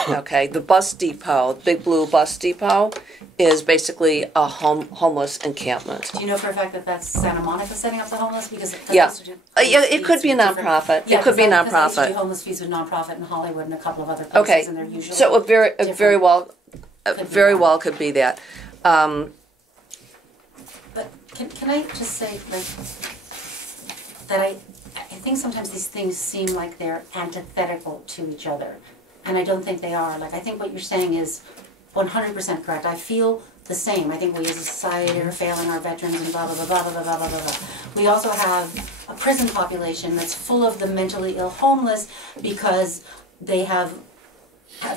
Okay, the bus depot, Big Blue Bus Depot, is basically a homeless encampment. Do you know for a fact that that's Santa Monica setting up the homeless? Because Yeah, it could be a nonprofit. Yeah, It could be a I used to nonprofit. do homeless fees with nonprofit in Hollywood and a couple of other places, Okay, and they're usually so it very different. well could be that. But can I just say, like, that I think sometimes these things seem like they're antithetical to each other, and I don't think they are. Like, I think what you're saying is 100% correct. I feel the same. I think we as a society are failing our veterans and blah, blah, blah, blah, blah, blah, blah, blah, blah. We also have a prison population that's full of the mentally ill homeless because they have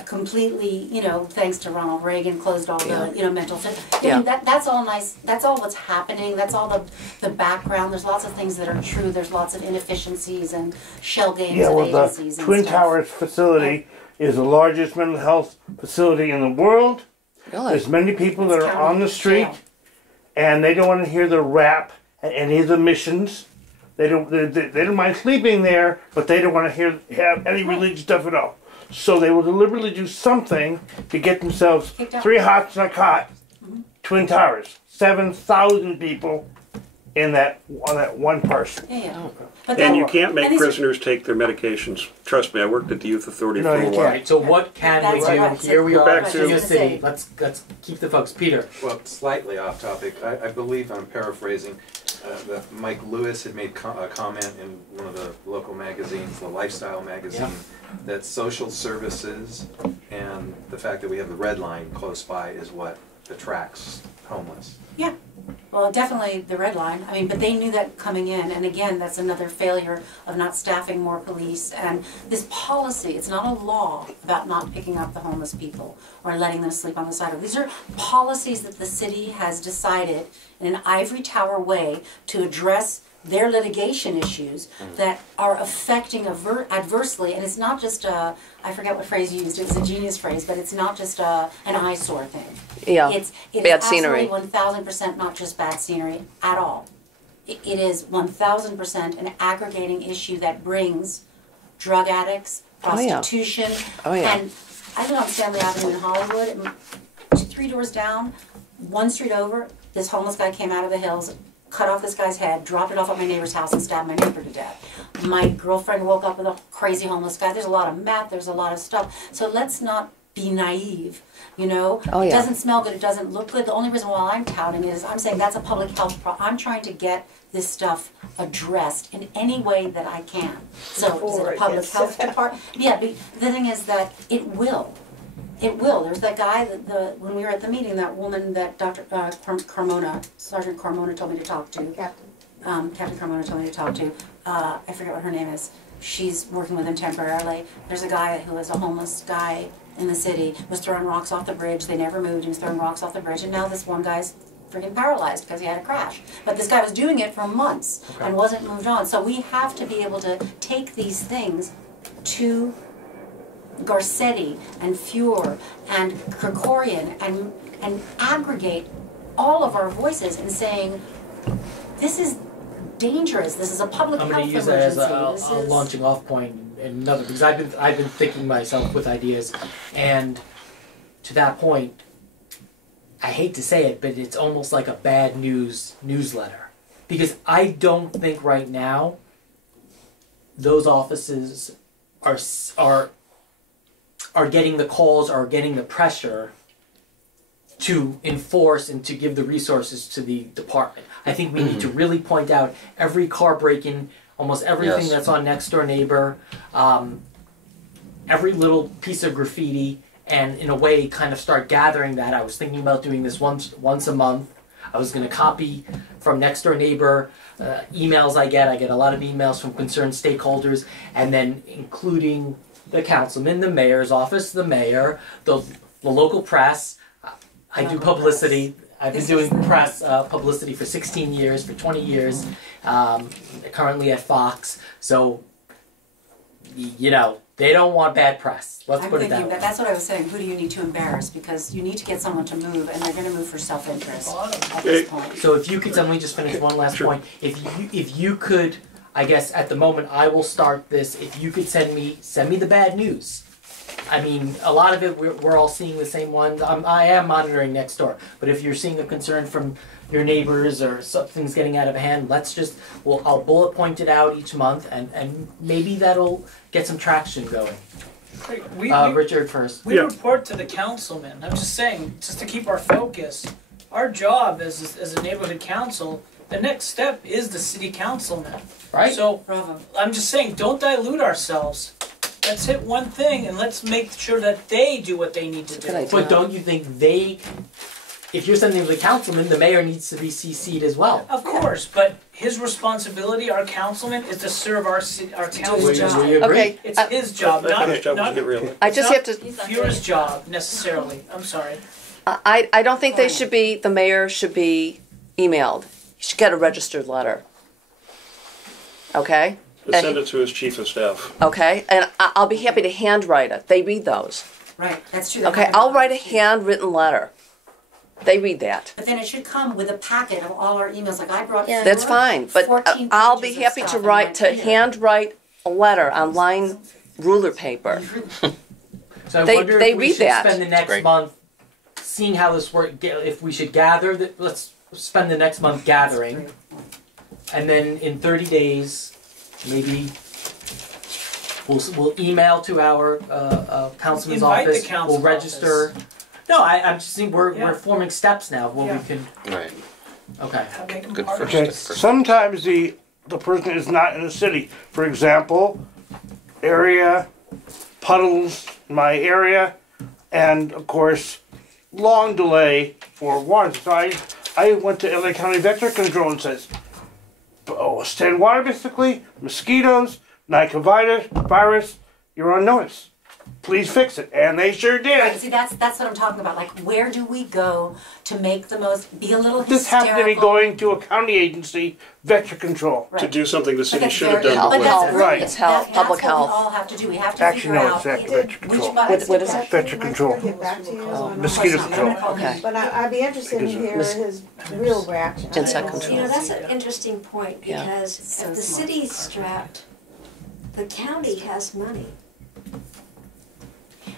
completely, you know, thanks to Ronald Reagan, closed all the, you know, mental fit. I mean, that's all nice. That's all what's happening. That's all the background. There's lots of things that are true. There's lots of inefficiencies and shell games of agencies the and Twin stuff. Towers facility is the largest mental health facility in the world. Really? There's many people that are on the street, and they don't want to hear the rap at any of the missions. They don't mind sleeping there, but they don't want to have any religious stuff at all. So they will deliberately do something to get themselves 3 hots and a cot. Twin Towers, 7,000 people on that one person. And you can't make prisoners take their medications. Trust me, I worked at the Youth Authority for a while. Right, so what can we do? Here we are in Studio City. Let's keep the focus. Peter. Well, slightly off topic. I believe I'm paraphrasing. That Mike Lewis had made a comment in one of the local magazines, the Lifestyle magazine, that social services and the fact that we have the red line close by is what attracts homeless. Yeah, well, definitely the red line. I mean, but they knew that coming in, and again, that's another failure of not staffing more police. And this policy, it's not a law about not picking up the homeless people or letting them sleep on the sidewalk. These are policies that the city has decided in an ivory tower way to address their litigation issues that are affecting adversely, and it's not just a, I forget what phrase you used, it was a genius phrase, but it's not just an eyesore thing. Yeah, It's bad scenery. absolutely 1,000% not just bad scenery at all. It is 1,000% an aggregating issue that brings drug addicts, prostitution, and I live on Stanley Avenue in Hollywood, and 3 doors down, 1 street over, this homeless guy came out of the hills, cut off this guy's head, dropped it off at my neighbor's house, and stabbed my neighbor to death. My girlfriend woke up with a crazy homeless guy. There's a lot of meth, there's a lot of stuff. So let's not be naive, you know? It doesn't smell good, it doesn't look good. The only reason why I'm touting it is I'm saying that's a public health problem. I'm trying to get this stuff addressed in any way that I can. So is it a public health department? Yeah, but the thing is that it will. It will. There's that guy, when we were at the meeting, that woman that Dr. Carmona, Sergeant Carmona told me to talk to. Captain Carmona told me to talk to. I forget what her name is. She's working with him temporarily. There's a guy who was a homeless guy in the city, was throwing rocks off the bridge. They never moved. He was throwing rocks off the bridge. And now this one guy's freaking paralyzed because he had a crash. But this guy was doing it for months and wasn't moved on. So we have to be able to take these things to Garcetti and Fuhr and Krikorian and aggregate all of our voices in saying, this is dangerous, this is a public health emergency. I'm going to use that as a launching off point and another, because I've been thinking myself with ideas, and to that point, I hate to say it, but it's almost like a bad news newsletter, because I don't think right now those offices are getting the calls or getting the pressure to enforce and to give the resources to the department. I think we need to really point out every car break-in, almost everything that's on Next Door Neighbor, every little piece of graffiti, and in a way kind of start gathering that. I was thinking about doing this once a month. I was going to copy from Next Door Neighbor emails I get a lot of emails from concerned stakeholders, and then including the councilman, the mayor's office, the mayor, the local press. I do publicity. I've been doing press publicity for 16 years, for 20 years, currently at Fox. So, you know, they don't want bad press. Let's put it that way. That's what I was saying. Who do you need to embarrass? Because you need to get someone to move, and they're going to move for self-interest at this point. So if you could, let me just finish one last point. If you could, I guess at the moment I will start this. If you could send me the bad news. I mean, a lot of it we're all seeing the same ones. I am monitoring next door, but if you're seeing a concern from your neighbors or something's getting out of hand, I'll bullet point it out each month, and maybe that'll get some traction going. Richard first. We report to the councilman. I'm just saying, just to keep our focus. Our job as a neighborhood council, the next step is the city councilman. Right. So I'm just saying, don't dilute ourselves. Let's hit one thing and let's make sure that they do what they need to do. But don't you think if you're sending to the councilman, the mayor needs to be CC'd as well? Of course, but his responsibility, our councilman, is to serve our council. Okay. It's his job, not I just have to. Viewer's job necessarily. I'm sorry. I don't think the mayor should be emailed. He should get a registered letter. Okay? Send it to his chief of staff. Okay, and I'll be happy to handwrite it. They read those. Right, that's true. Okay, I'll write a handwritten letter. They read that. But then it should come with a packet of all our emails. Like I brought. That's fine, but I'll be happy to handwrite a letter on line ruler paper. So I wonder if we should spend the next month seeing how this works. If we should gather, let's spend the next month gathering, and then in 30 days. Maybe we'll email to our councilman's office. We'll register. No, I'm just saying we're forming steps now where we can. Right. Okay. Good first. Okay. Sometimes the person is not in the city. For example, area puddles in my area, and of course, long delay for water. So I went to LA County Vector Control and says. Stand water basically, mosquitoes, virus, you're on notice. Please fix it. And they sure did. Right, see, that's what I'm talking about. Like, where do we go to make the most, be a little hysterical? This happened to be going to a county agency, vector control. Right. To do something the city should have done. Public health. Right. It's health, public health. That's what we all have to do. We have to figure out vector control. What is it? Vector control. Mosquito control. Okay. But I'd be interested to hear his real reaction. Insect control. You know, that's an interesting point because if the city's strapped, the county has money.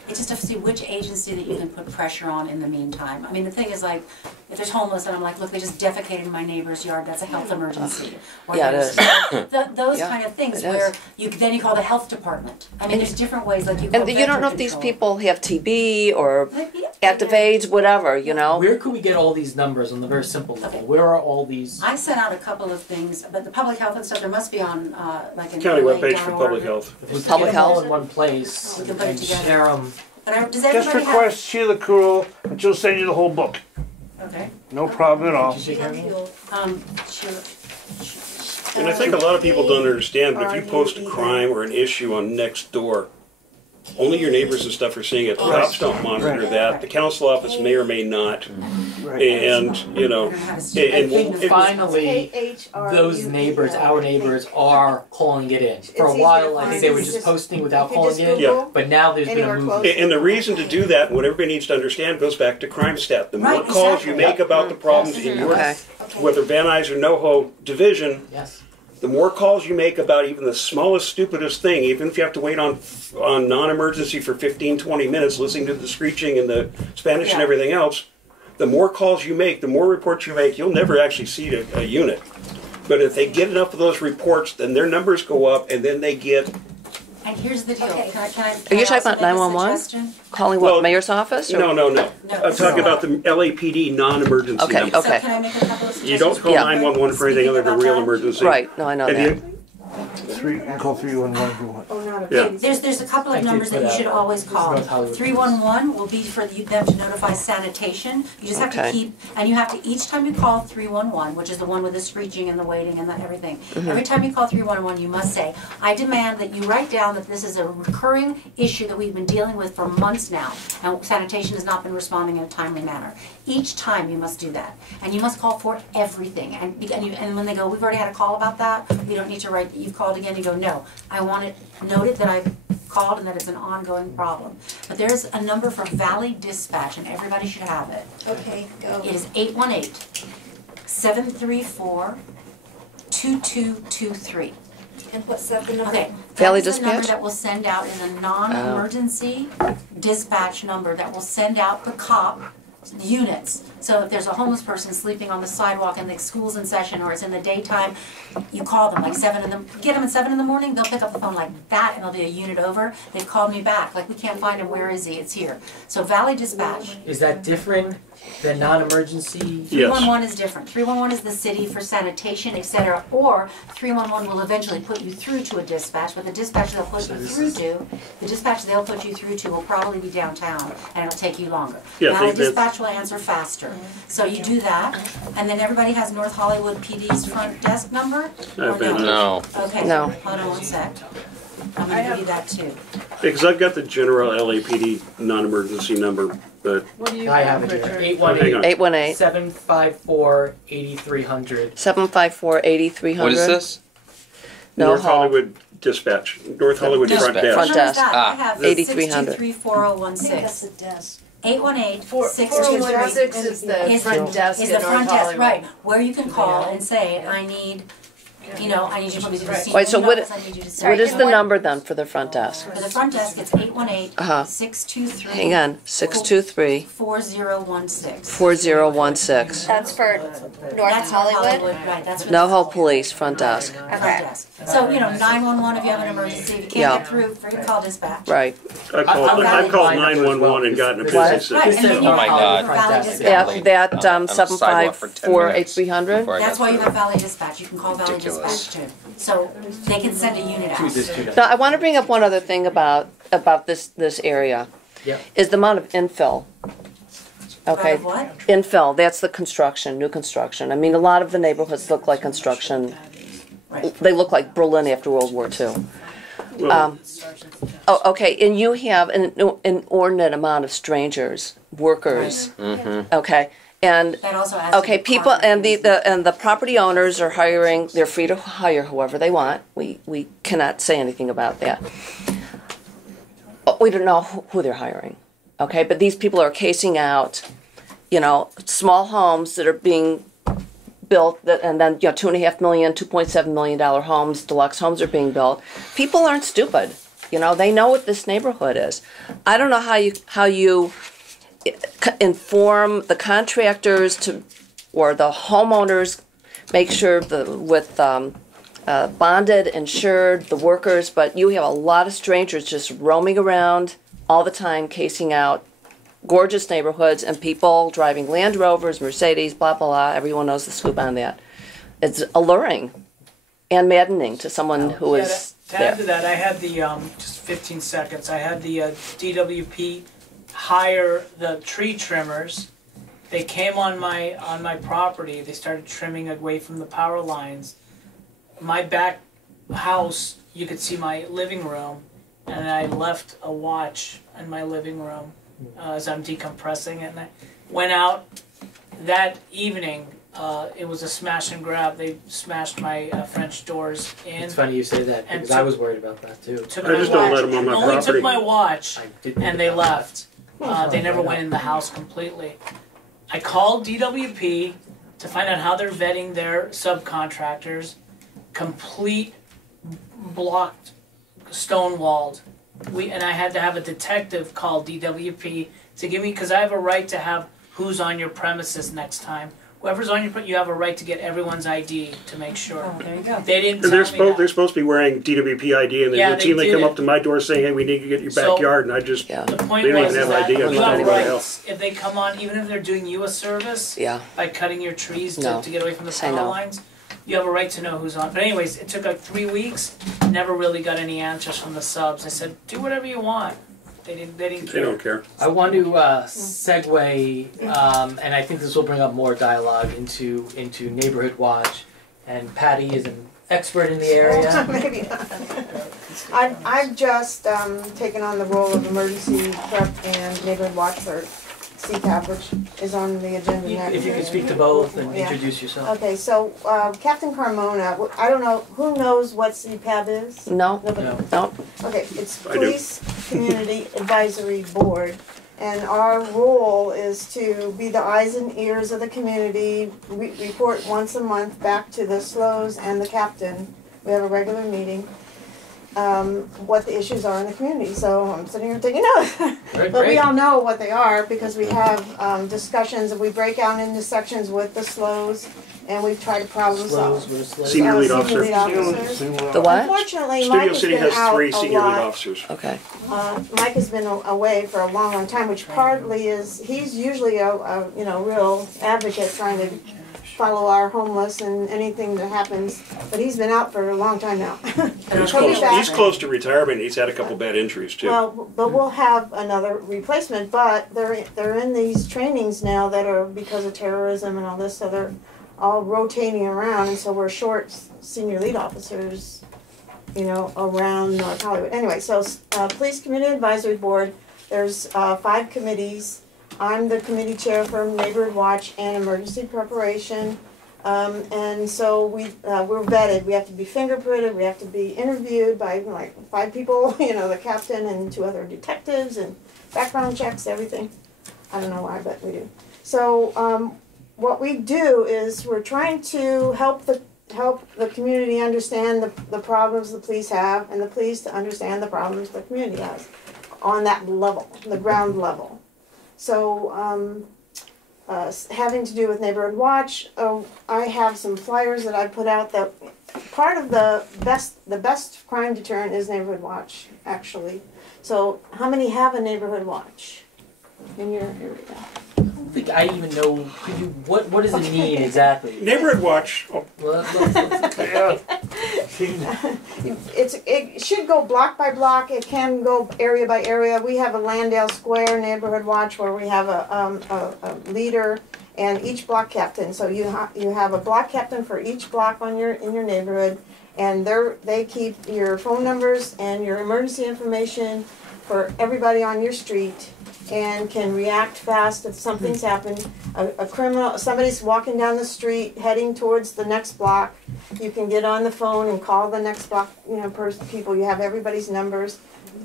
It's just to see which agency that you can put pressure on in the meantime. I mean, the thing is, like, if there's homeless and I'm like, look, they just defecated in my neighbor's yard, that's a health emergency. Or yeah, it is. Those kind of things where you call the health department. I mean, there's different ways, like you call and you don't know if these people have TB or active AIDS, whatever, you know. Where could we get all these numbers on the very simple level? Where are all these? I sent out a couple of things, but the public health and stuff, there must be on, like, an county webpage for public health. If we public health in one place we can put it together. Share them. Just request Sheila Krull, and she'll send you the whole book. Okay. No problem at all. And I think a lot of people don't understand, but if you post a crime or an issue on Nextdoor, only your neighbors and stuff are seeing it. The cops don't monitor that. The council office may or may not. And, you know, and finally, those neighbors, our neighbors, are calling it in. For a while, I think they were just posting without calling it in, but now there's been a movement. And the reason to do that, what everybody needs to understand, goes back to crime stat. The more calls you make about the problems in your, whether Van Nuys or NoHo division, the more calls you make about even the smallest, stupidest thing, even if you have to wait on non-emergency for 15, 20 minutes listening to the screeching and the Spanish and everything else, the more calls you make, the more reports you make, you'll never actually see a unit. But if they get enough of those reports, then their numbers go up, and then they get... And here's the deal. Can I Are you talking about 911? Calling what, mayor's office? Or? No. I'm talking about the LAPD non-emergency. Okay, number. okay. So can I make a couple of suggestions? You don't call 911 for anything other than a real emergency. Right, no, I know that. You can call 311 if you want. not a Yeah. babysitter. There's a couple I of did numbers that put you out should always call. North Hollywood. 311 will be for them to notify sanitation. You just have to Okay. keep, and you have to, each time you call 311, which is the one with the screeching and the waiting and the everything, Mm-hmm. every time you call 311, you must say, I demand that you write down that this is a recurring issue that we've been dealing with for months now, and sanitation has not been responding in a timely manner. Each time you must do that, and you must call for everything. And when they go, we've already had a call about that, we don't need to write that you've called again. You go, no, I want it noted that I've called and that it's an ongoing problem. But there's a number for Valley Dispatch, and everybody should have it. Okay, go. It is 818-734-2223. And what's that the number? Okay. Valley That's the number Dispatch? that will send out is a non-emergency dispatch number that will send out the cop units. So if there's a homeless person sleeping on the sidewalk and the school's in session or it's in the daytime, you call them like get them at 7 in the morning, they'll pick up the phone like that and they'll be a unit over. They've called me back, like we can't find him, where is he? It's here. So Valley Dispatch. Is that different than non-emergency? 311 is different. 311 is the city for sanitation, etc. Or 311 will eventually put you through to a dispatch, but the dispatch they'll put you through to, the dispatch they'll put you through to will probably be downtown, and it'll take you longer. Yeah, Valley they- Dispatch will answer faster. So you do that, and then everybody has North Hollywood PD's front desk number? Or no? No. Okay, No. hold on one sec. I'm gonna give you that too. Because I've got the general LAPD non-emergency number, but What do you I have it here. Richard? 818 818 754 8300. 754 8300. What is this? No, North Hall. Hollywood Dispatch, North Hollywood No, front Dispatch. desk. Front What number is desk. that? Ah. I have 8300. 623-4016. the desk. 818-623. 406 is the Is front desk is in the North front desk, Hollywood. right, where you can call and say, I need, I need you to put me through the scene. Wait, so what- I need you to say. What is the number then for the front desk? For the front desk, it's 818-623. Hang on, 623 4016. 4016. That's for North That's Hollywood. right, that's for NoHo Police front desk. the front desk. So, 911 if you have an emergency, if you Yeah. can't get through, free call dispatch. Right. I've called I've 911 and gotten a busy Right, signal. and then you Oh my call God. for Valley Front Dispatch. That On a sidewalk for 10 754 minutes 8300. before I That's got why you through. have Valley Dispatch, you can call Valley Ridiculous. Dispatch too. So they can send a unit out. Now, I want to bring up one other thing about this area. Yeah. Is the amount of infill. Okay. Of what? Infill, that's the construction, new construction. I mean, a lot of the neighborhoods look like construction. Right. They look like Berlin after World War II. Well, Oh, okay, and you have an inordinate amount of strangers, workers, okay? And, That also has to okay, be people, part of and the property owners are hiring, they're free to hire whoever they want. We cannot say anything about that. We don't know who they're hiring, okay? But these people are casing out, small homes that are being built, and then, $2.5 million, $2.7 million homes, deluxe homes are being built. People aren't stupid, they know what this neighborhood is. I don't know how you inform the contractors or the homeowners, make sure with bonded, insured, the workers, but you have a lot of strangers just roaming around all the time, casing out gorgeous neighborhoods and people driving Land Rovers, Mercedes, blah, blah, blah. Everyone knows the scoop on that. It's alluring and maddening to someone who Yeah, is to add there. to that, I had the, just 15 seconds, I had the DWP hire the tree trimmers. They came on my property, they started trimming away from the power lines. My back house, you could see my living room, and I left a watch in my living room as I'm decompressing, and I went out that evening. It was a smash and grab. They smashed my French doors in. It's funny you say that And because I was worried about that too. Took I my just don't watch. let them on my Only property. took my watch, I didn't and they left. They never went in the house completely. I called DWP to find out how they're vetting their subcontractors. Complete blocked, stonewalled. And I had to have a detective call DWP to give me, because I have a right to have who's on your premises next time. Whoever's on your, you have a right to get everyone's ID to make sure. Oh, there you go. They didn't and tell they're me that. supposed to be wearing DWP ID, and they Yeah, routinely they come did. up to my door saying, "Hey, we need to get your So- backyard," and I just Yeah. The point They don't was even is have that idea of you have anybody rights else. if they come on, even if they're doing you a service Yeah. by cutting your trees No. to get away from the Say power no. lines. you have a right to know who's on. But anyways, it took like 3 weeks. Never really got any answers from the subs. I said, do whatever you want. They didn't care. They don't care. I want to segue, and I think this will bring up more dialogue into Neighborhood Watch. And Patty is an expert in the area. Maybe not. I've just taken on the role of emergency prep and neighborhood watch for CPAB, which is on the agenda next. If you could speak to both and introduce yourself. Okay, so Captain Carmona, I don't know, who knows what CPAB is? No. No. Okay, it's Police Community Advisory Board. And our role is to be the eyes and ears of the community, report once a month back to the SLOs and the captain. We have a regular meeting, what the issues are in the community. So I'm sitting here taking notes. But we all know what they are because we have discussions, and we break out into sections with the SLOs, and we've tried to problem solve. Senior lead officer. The what? Unfortunately, Mike Studio City has out 3 senior a lot. lead officers. Okay. Mike has been away for a long, long time, which partly is, he's usually a real advocate trying to follow our homeless and anything that happens, but he's been out for a long time now. He's close to retirement. He's had a couple bad injuries too. Well, but we'll have another replacement, but they're in these trainings now that are because of terrorism and all this, so they're all rotating around, and so we're short senior lead officers, around North Hollywood. Anyway, so Police Community Advisory Board, there's 5 committees. I'm the committee chair for Neighborhood Watch and Emergency Preparation. And so we're vetted. We have to be fingerprinted. We have to be interviewed by like 5 people, the captain and 2 other detectives, and background checks, everything. I don't know why, but we do. So what we do is we're trying to help the community understand the problems the police have, and the police to understand the problems the community has on that level, the ground level. So having to do with Neighborhood Watch, I have some flyers that I put out that part of the best crime deterrent is Neighborhood Watch, actually. So how many have a Neighborhood Watch in your area? I don't think I even know. What does it mean exactly? Neighborhood Watch. Oh. It should go block by block. It can go area by area. We have a Landale Square Neighborhood Watch where we have a leader and each block captain. So you have a block captain for each block in your neighborhood, and they keep your phone numbers and your emergency information for everybody on your street, and can react fast if something's happened. A criminal, somebody's walking down the street heading towards the next block, you can get on the phone and call the next block, people. You have everybody's numbers.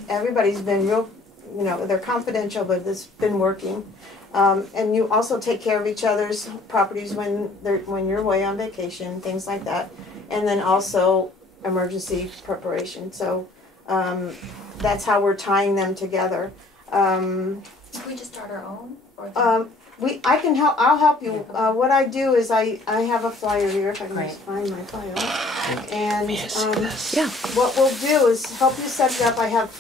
Everybody's been real, they're confidential, but it's been working. And you also take care of each other's properties when you're away on vacation, things like that. And then also emergency preparation. So that's how we're tying them together. Can we just start our own? Or I'll help you. What I do is I have a flyer here, if I can just find my flyer. And what we'll do is help you set it up. I have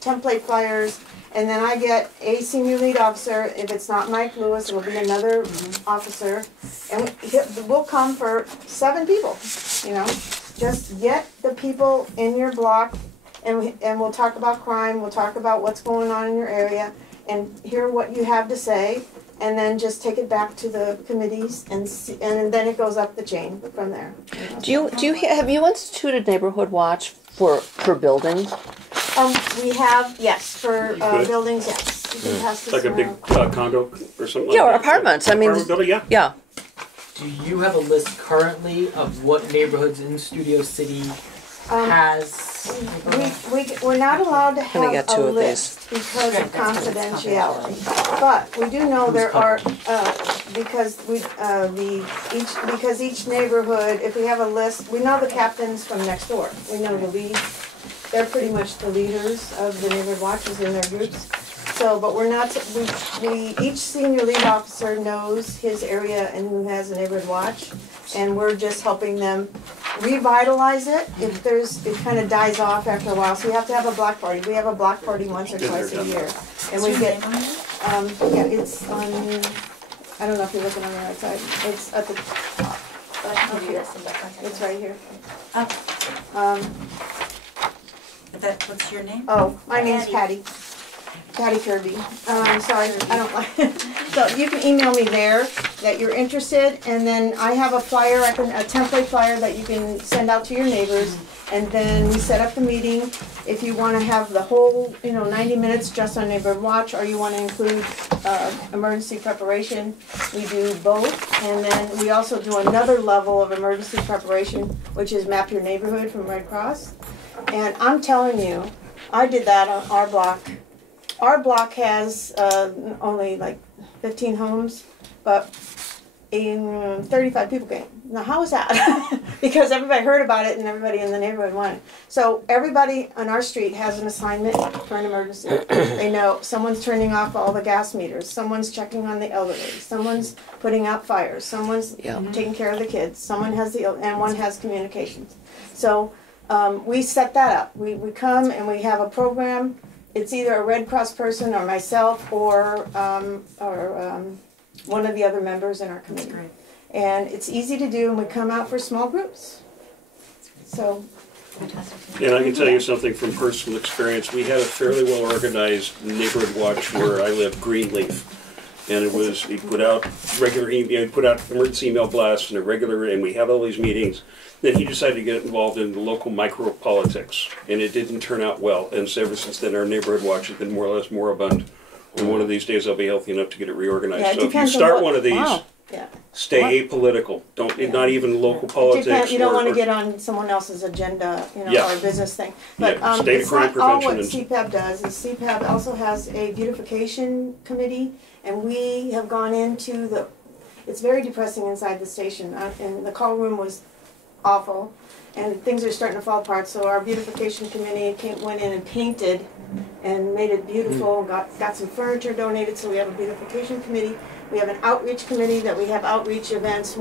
template flyers, and then I get a senior lead officer. If it's not Mike Lewis, it'll be another officer, and we'll come for 7 people. Just get the people in your block. And we'll talk about crime, we'll talk about what's going on in your area, and hear what you have to say, and then just take it back to the committees, and then it goes up the chain from there. Have you instituted Neighborhood Watch for buildings? We have, yes, for buildings, yes. You can pass this like a big condo or something. Yeah, like or that. apartments. Apartment building, yeah. Yeah. Do you have a list currently of what neighborhoods in Studio City has? We're not allowed to have a list because of confidentiality, but we do know there are because each neighborhood, if we have a list, we know the captains from next door. We know the leads. They're pretty much the leaders of the neighborhood watches in their groups. So, but we're not. Each senior lead officer knows his area and who has a neighborhood watch, and we're just helping them revitalize it. If it kind of dies off after a while, so you have to have a block party. We have a block party once or twice a year, and we get. It's on. I don't know if you're looking on the right side. It's at the. I can give you this. It's right here. What's your name? Oh, my name's Patty. Patty Kirby. Sorry, I don't like it. So you can email me there that you're interested, and then I have a flyer, a template flyer that you can send out to your neighbors, and then we set up the meeting. If you want to have the whole, 90 minutes just on neighborhood watch, or you want to include emergency preparation, we do both. And then we also do another level of emergency preparation, which is Map Your Neighborhood from Red Cross. And I'm telling you, I did that on our block. Our block has only like 15 homes, but 35 people came. Now, how is that? Because everybody heard about it and everybody in the neighborhood wanted it. So everybody on our street has an assignment for an emergency. They know someone's turning off all the gas meters, someone's checking on the elderly, someone's putting out fires, someone's taking care of the kids, someone has and one has communications. So we set that up. We come and we have a program. It's either a Red Cross person or myself or one of the other members in our committee. That's great. And it's easy to do, and we come out for small groups. So. Fantastic. And I can tell you something from personal experience. We had a fairly well organized neighborhood watch where I live, Greenleaf. And it was, he put out emergency email blasts and we have all these meetings. Then he decided to get involved in the local micro politics, and it didn't turn out well. And so ever since then, our neighborhood watch has been more or less moribund. And one of these days, I'll be healthy enough to get it reorganized. Yeah, it so if you start one of these, stay apolitical. Not even local politics. You don't want to get on someone else's agenda, or a business thing. But it's not all what CPAB does. Is CPAB also has a beautification committee, and we have gone into it's very depressing inside the station, and the call room was awful, and things are starting to fall apart. So our beautification committee went in and painted and made it beautiful. Got some furniture donated. So we have a beautification committee. We have an outreach committee that we have outreach events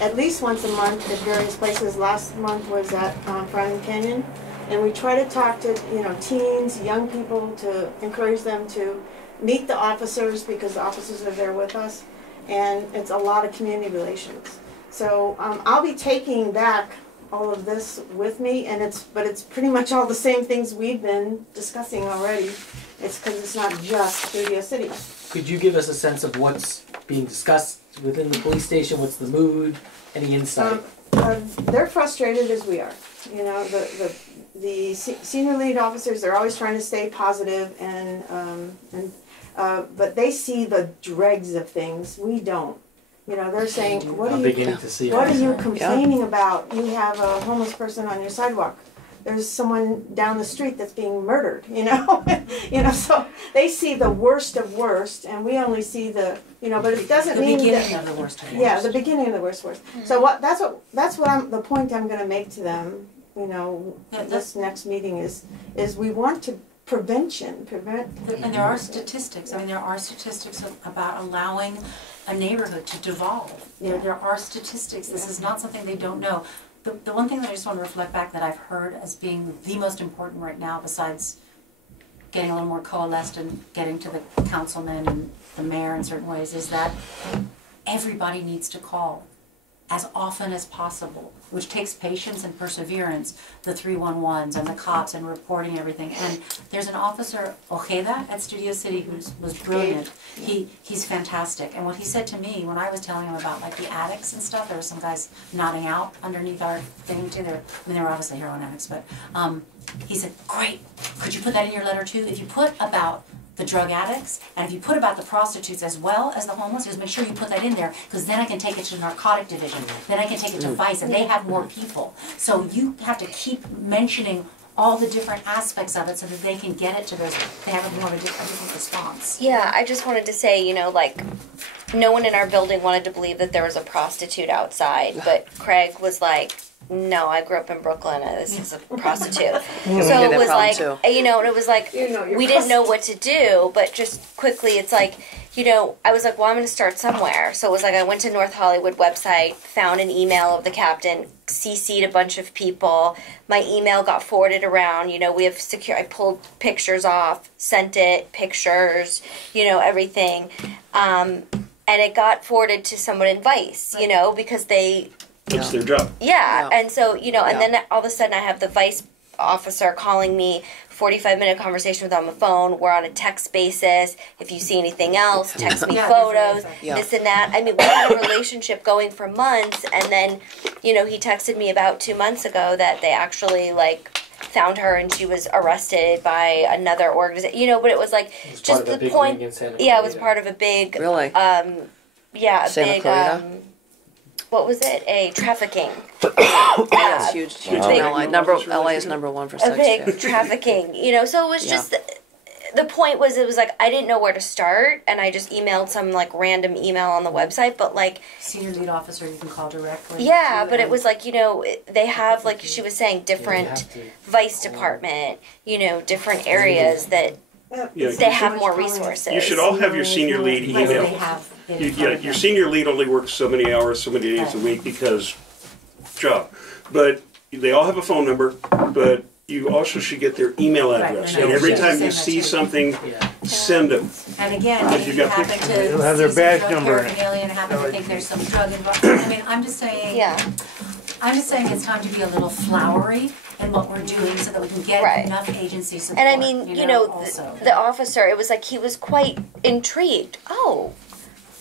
at least once a month at various places. Last month was at Frying Canyon, and we try to talk to teens, young people, to encourage them to meet the officers, because the officers are there with us, and it's a lot of community relations. So I'll be taking back all of this with me, but it's pretty much all the same things we've been discussing already. It's because it's not just Studio City. Could you give us a sense of what's being discussed within the police station? What's the mood? Any insight? They're frustrated as we are. The senior lead officers, they're always trying to stay positive, but they see the dregs of things. We don't. They're saying, what are you complaining about? You have a homeless person on your sidewalk. There's someone down the street that's being murdered, so they see the worst of worst, and we only see but it doesn't mean the beginning of the worst of worst. Yeah, the beginning of the worst. So that's the point I'm going to make to them, this next meeting is we want to prevent. And there are statistics. There are statistics about allowing a neighborhood to devolve. There are statistics. This is not something they don't know. The one thing that I just want to reflect back that I've heard as being the most important right now, besides getting a little more coalesced and getting to the councilman and the mayor in certain ways, is that everybody needs to call as often as possible, which takes patience and perseverance, the 311s and the cops and reporting everything. And there's an officer, Ojeda, at Studio City, who was brilliant. He's fantastic. And what he said to me when I was telling him about the addicts and stuff, there were some guys nodding out underneath our thing too. They were obviously heroin addicts, but he said, great, could you put that in your letter too? If you put about the drug addicts, and if you put about the prostitutes as well as the homeless, just make sure you put that in there, because then I can take it to the narcotic division, then I can take it to vice, and they have more people. So you have to keep mentioning all the different aspects of it so that they can get it to those, they have more of a different response. Yeah, I just wanted to say, no one in our building wanted to believe that there was a prostitute outside, but Craig was like, no, I grew up in Brooklyn, this is a prostitute. So it was like, and it was like, we didn't know what to do, but just quickly, it's like, I was like, well, I'm going to start somewhere. So it was like, I went to North Hollywood website, found an email of the captain, CC'd a bunch of people. My email got forwarded around. We have I pulled pictures off, sent it, pictures, everything. And it got forwarded to someone in Vice, because they That's their job. Yeah, Yeah. and so, you know, and then all of a sudden I have the vice officer calling me, 45-minute conversation with on the phone. We're on a text basis. If you see anything else, text me Yeah, photos, Yeah. this and that. I mean, we had a relationship going for months, and then, you know, he texted me about 2 months ago that they actually, like, found her and she was arrested by another organization, you know, but it was like, It was just part of a the big point, ring in Santa yeah, it was Clarita. part of a big, Really? yeah, a Santa big, Clarita? what was it? A trafficking. Yeah, it's huge. Big- LA is number one for A sex big trafficking. trafficking, you know, so it was just, the point was, it was like, I didn't know where to start, and I just emailed some, like, random email on the website, but, like, Senior lead officer you can call directly. yeah, to, but it was like, you know, they have, like she was saying, You different have to- vice department, you know, different areas that Yeah, they have more resources. You should all have your senior lead Like they email. have it You, in front yeah, of your them. senior lead only works so many hours, so many days a week because job. But they all have a phone number, but you also should get their email address. Right, And every yeah. time you Send that see to you. something, Yeah. send them. And again, If if you you got happen pictures. to They'll have their see some badge drug number. paraphernalia and happen to think there's some drug involved, I mean, I'm just saying, Yeah, I'm just saying it's time to be a little flowery in what we're doing so that we can get Right. enough agency support. and I mean, you know, also. the officer, it was like he was quite intrigued. Oh,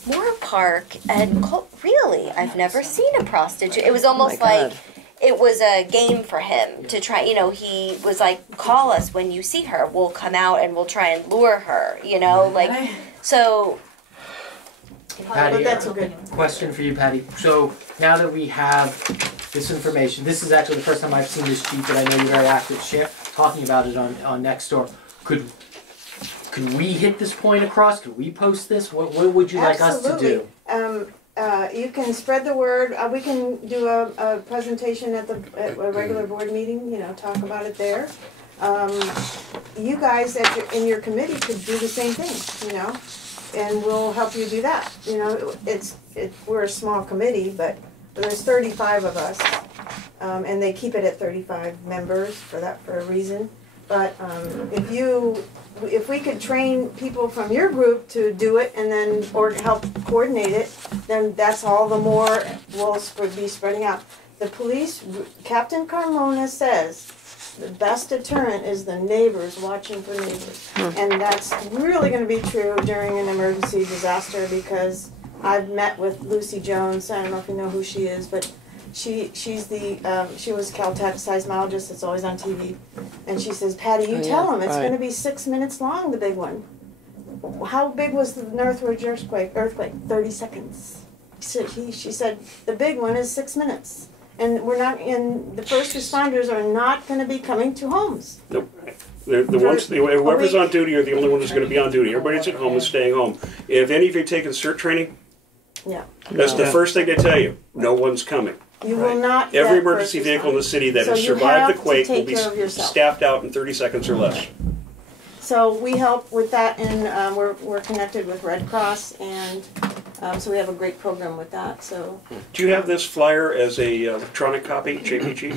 Moore Park and really, I've never seen a prostitute. It was almost my like God. it was a game for him to try. You know, he was like, "Call us when you see her. We'll come out and we'll try and lure her." You know, like so. Patty, But that's a good. question for you, Patty. So now that we have this information, this is actually the first time I've seen this sheet, but I know you're very active talking about it on Nextdoor. Could we hit this point across? Could we post this? What would you like us to do? You can spread the word. We can do a presentation at a regular board meeting, you know, talk about it there. You guys in your committee could do the same thing, you know, and we'll help you do that. You know, we're a small committee, but there's 35 of us, and they keep it at 35 members for a reason. But if we could train people from your group to do it and then, or help coordinate it, then that's all the more we'll be spreading out. The police, Captain Carmona says, the best deterrent is the neighbors watching for neighbors. And that's really gonna be true during an emergency disaster, because I've met with Lucy Jones, I don't know if you know who she is, but she was Caltech seismologist, it's always on TV, and she says, Patty, you tell them it's gonna be 6 minutes long, the big one. How big was the Northridge earthquake? 30 seconds. She said, the big one is 6 minutes. And the first responders are not gonna be coming to homes. Nope. Whoever's on duty are the only one who's going to be on duty. Everybody's at home and staying home. If any of you taken CERT training, Yeah. that's the first thing they tell you. No one's coming. You will not Every get emergency first vehicle in the city that So has you survived have the to quake will take be care of yourself. staffed out in 30 seconds or less. So we help with that, and we're connected with Red Cross, and so we have a great program with that. So Do you have this flyer as a electronic copy, JPG?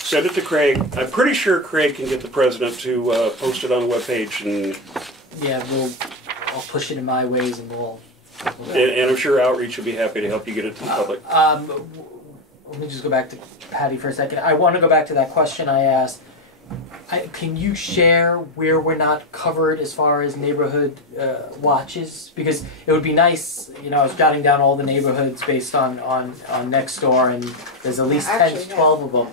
Send it to Craig. I'm pretty sure Craig can get the president to post it on the webpage, and Yeah, I'll push it in my ways, and we'll. and I'm sure Outreach will be happy to help you get it to the public. Let me just go back to Patty for a second. I want to go back to that question I asked. Can you share where we're not covered as far as neighborhood watches? Because it would be nice, you know, I was jotting down all the neighborhoods based on Nextdoor, and there's at least 10 to 12 of them.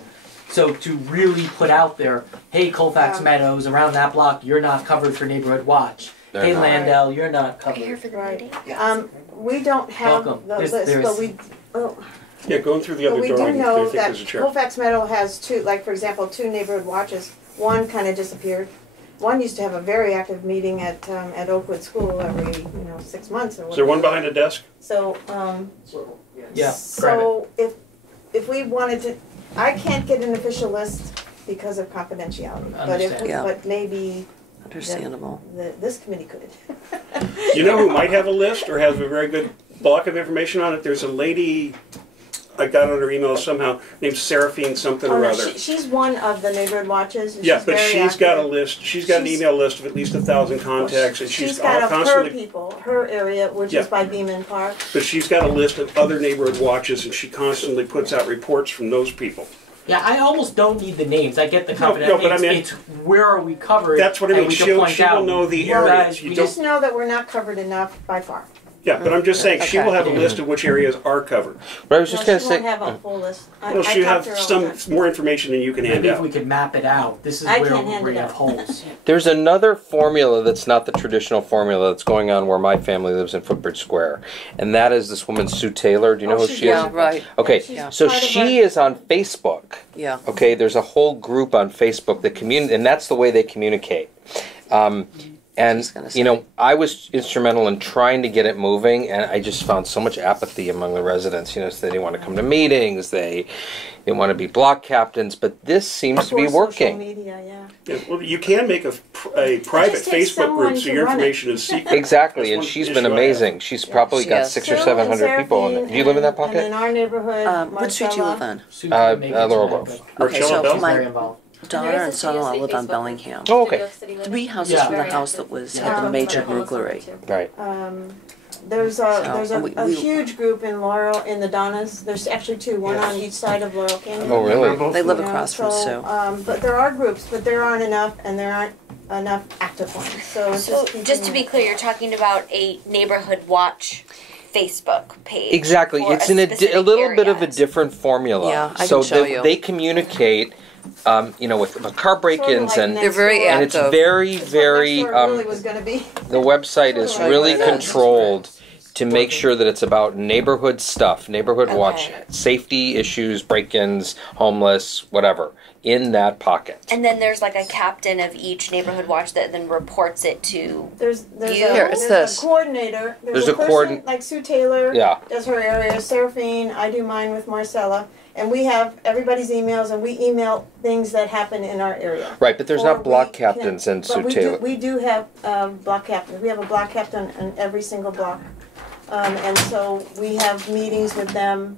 So to really put out there, hey, Colfax Meadows, around that block, you're not covered for neighborhood watch. They're Hey, not. Landell, you're not Are you here covered. for the meeting? we don't have Welcome. the There's- list, there's- but we. Oh. Yeah, going through the But other we do drawing, I know think that there's a chair. Colfax Meadow has two, like for example, 2 neighborhood watches. One kind of disappeared. One used to have a very active meeting at Oakwood School every 6 months or whatever. Is there one behind the desk? So Yeah, so if we wanted to, I can't get an official list because of confidentiality. But if Understand. but maybe Understandable. this committee could. You know who might have a list or has a very good block of information on it? There's a lady, I got on her email somehow, named Seraphine something Oh, or no, other. she's one of the neighborhood watches. And Yeah, she's but very she's got a active. list, she's got an email list of at least 1,000 contacts, and She's she's got her constantly, people, her area, which Yeah. is by Beaman Park. but she's got a list of other neighborhood watches, and she constantly puts out reports from those people. Yeah, I almost don't need the names. I get the covenant. no, but I mean- it's where are we covered? That's what I and mean. we can She point will out, know the well, areas. guys, You we don't- Just know that we're not covered enough by far. Yeah, but I'm just saying, she Okay. will have a list of which areas are covered. But I was No, just going she to say, won't have a full list. Well, I she'll talked have to her all the some time. more information than you can hand Maybe if out. we could map it out. This is I where can't hand we it have out. holes. there's another formula that's not the traditional formula that's going on where my family lives in Footbridge Square, and that is this woman Sue Taylor. Do you know who she's she is? Yeah, right. Okay, She's so part of she is on Facebook. Yeah. Okay, there's a whole group on Facebook that and that's the way they communicate. And Just gonna say. you know, I was instrumental in trying to get it moving, and I just found so much apathy among the residents. You know, so they didn't want to come to meetings, they didn't want to be block captains, but this seems to be For social working. media, yeah. Yeah, well, you can make a private just takes Facebook someone group so to your run it. information is secret. Exactly, That's and one she's issue been I have. amazing. She's probably she got has. 600 or Sue 700 and people in it. Do you live in that And in pocket? our neighborhood, What street do you live Marcella. on? Sue can make it Laurel tonight, Grove. but Okay, Marcella so Bell? she's very my involved. daughter and son-in-law live on Bellingham. Oh, okay. 3 houses Yeah. from the house that was Yeah. had a major burglary. Right. There's So, a we- huge group in Laurel, in the Donnas. There's actually two, one on each side of Laurel Canyon. Oh, really? They live You know, across from Sue. But there are groups, but there aren't enough, and there aren't enough active ones. So it's So just just to be clear, you're talking about a neighborhood watch Facebook page. Exactly. for It's in a specific little bit of a area. different formula. Yeah, I so can show you. they communicate, you know, with car break-ins like and next They're very door. and it's active. very, That's what very. next door really was going to be. The website is Sort of really like what it is. controlled to make sure that it's about neighborhood stuff, neighborhood watch, Okay. safety issues, break-ins, homeless, whatever, in that pocket. And then there's like a captain of each neighborhood watch that then reports it to. There's You- Here, it's there's this. a coordinator. There's a a person like Sue Taylor Yeah. does her area. Seraphine, I do mine with Marcella, and we have everybody's emails, and we email things that happen in our area. Right, but there's Or not block we captains in but Sue we Taylor. We do have block captains. We have a block captain in every single block, and so we have meetings with them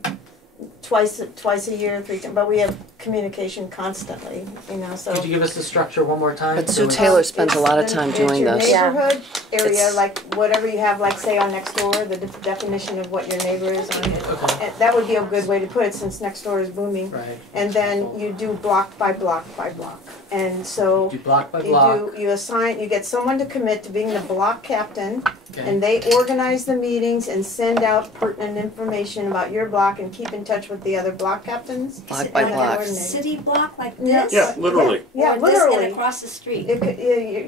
twice a year, but we have communication constantly. You know, so. Could you give us the structure one more time? But So Sue it's- Taylor spends a lot of It's time it's doing your this. neighborhood area, It's- like whatever you have, like say on next door, the definition of what your neighbor is on it. Okay. And that would be a good way to put it, since next door is booming. Right. And then you do block by block by block. And so Do block by you block. you get someone to commit to being the block captain, Okay. and they organize the meetings and send out pertinent information about your block and keep in touch with the other block captains. Block by and the block. coordinator. City block like Yeah. this? Yeah, literally. Yeah, Or this literally. and across the street?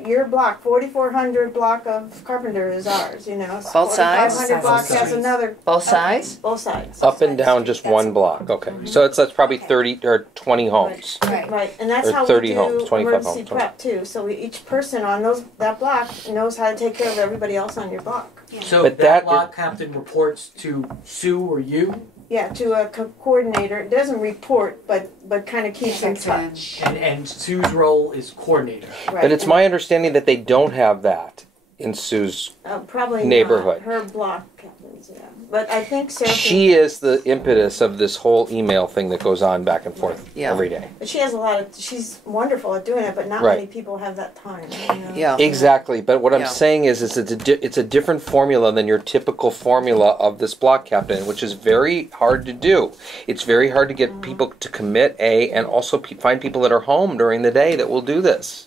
Your block, 4,400 block of Carpenter is ours, you know. Both sides? 4,500 block Both has sides. another. Both sides? Both sides. Up and down just one block. Okay, so that's probably Okay. 30 or 20 homes. Right. Right, and that's Or how we 30 do homes, 25 emergency homes, prep too. So each person on that block knows how to take care of everybody else on your block. So But that that- block captain reports to Sue or you, Yeah, to a coordinator. It doesn't report, but kind of keeps in Check in. touch. and Sue's role is coordinator. Right. But it's my understanding that they don't have that in Sue's. Probably neighborhood. not. Her block captains, yeah. But I think Sarah. She is the impetus of this whole email thing that goes on back and forth Yeah. every day. But she has a lot of. She's wonderful at doing it, but not Right. many people have that time. You know? Yeah. Exactly, but what I'm Yeah. saying is it's a different formula than your typical formula of this block captain, which is very hard to do. It's very hard to get people to commit, and also find people that are home during the day that will do this.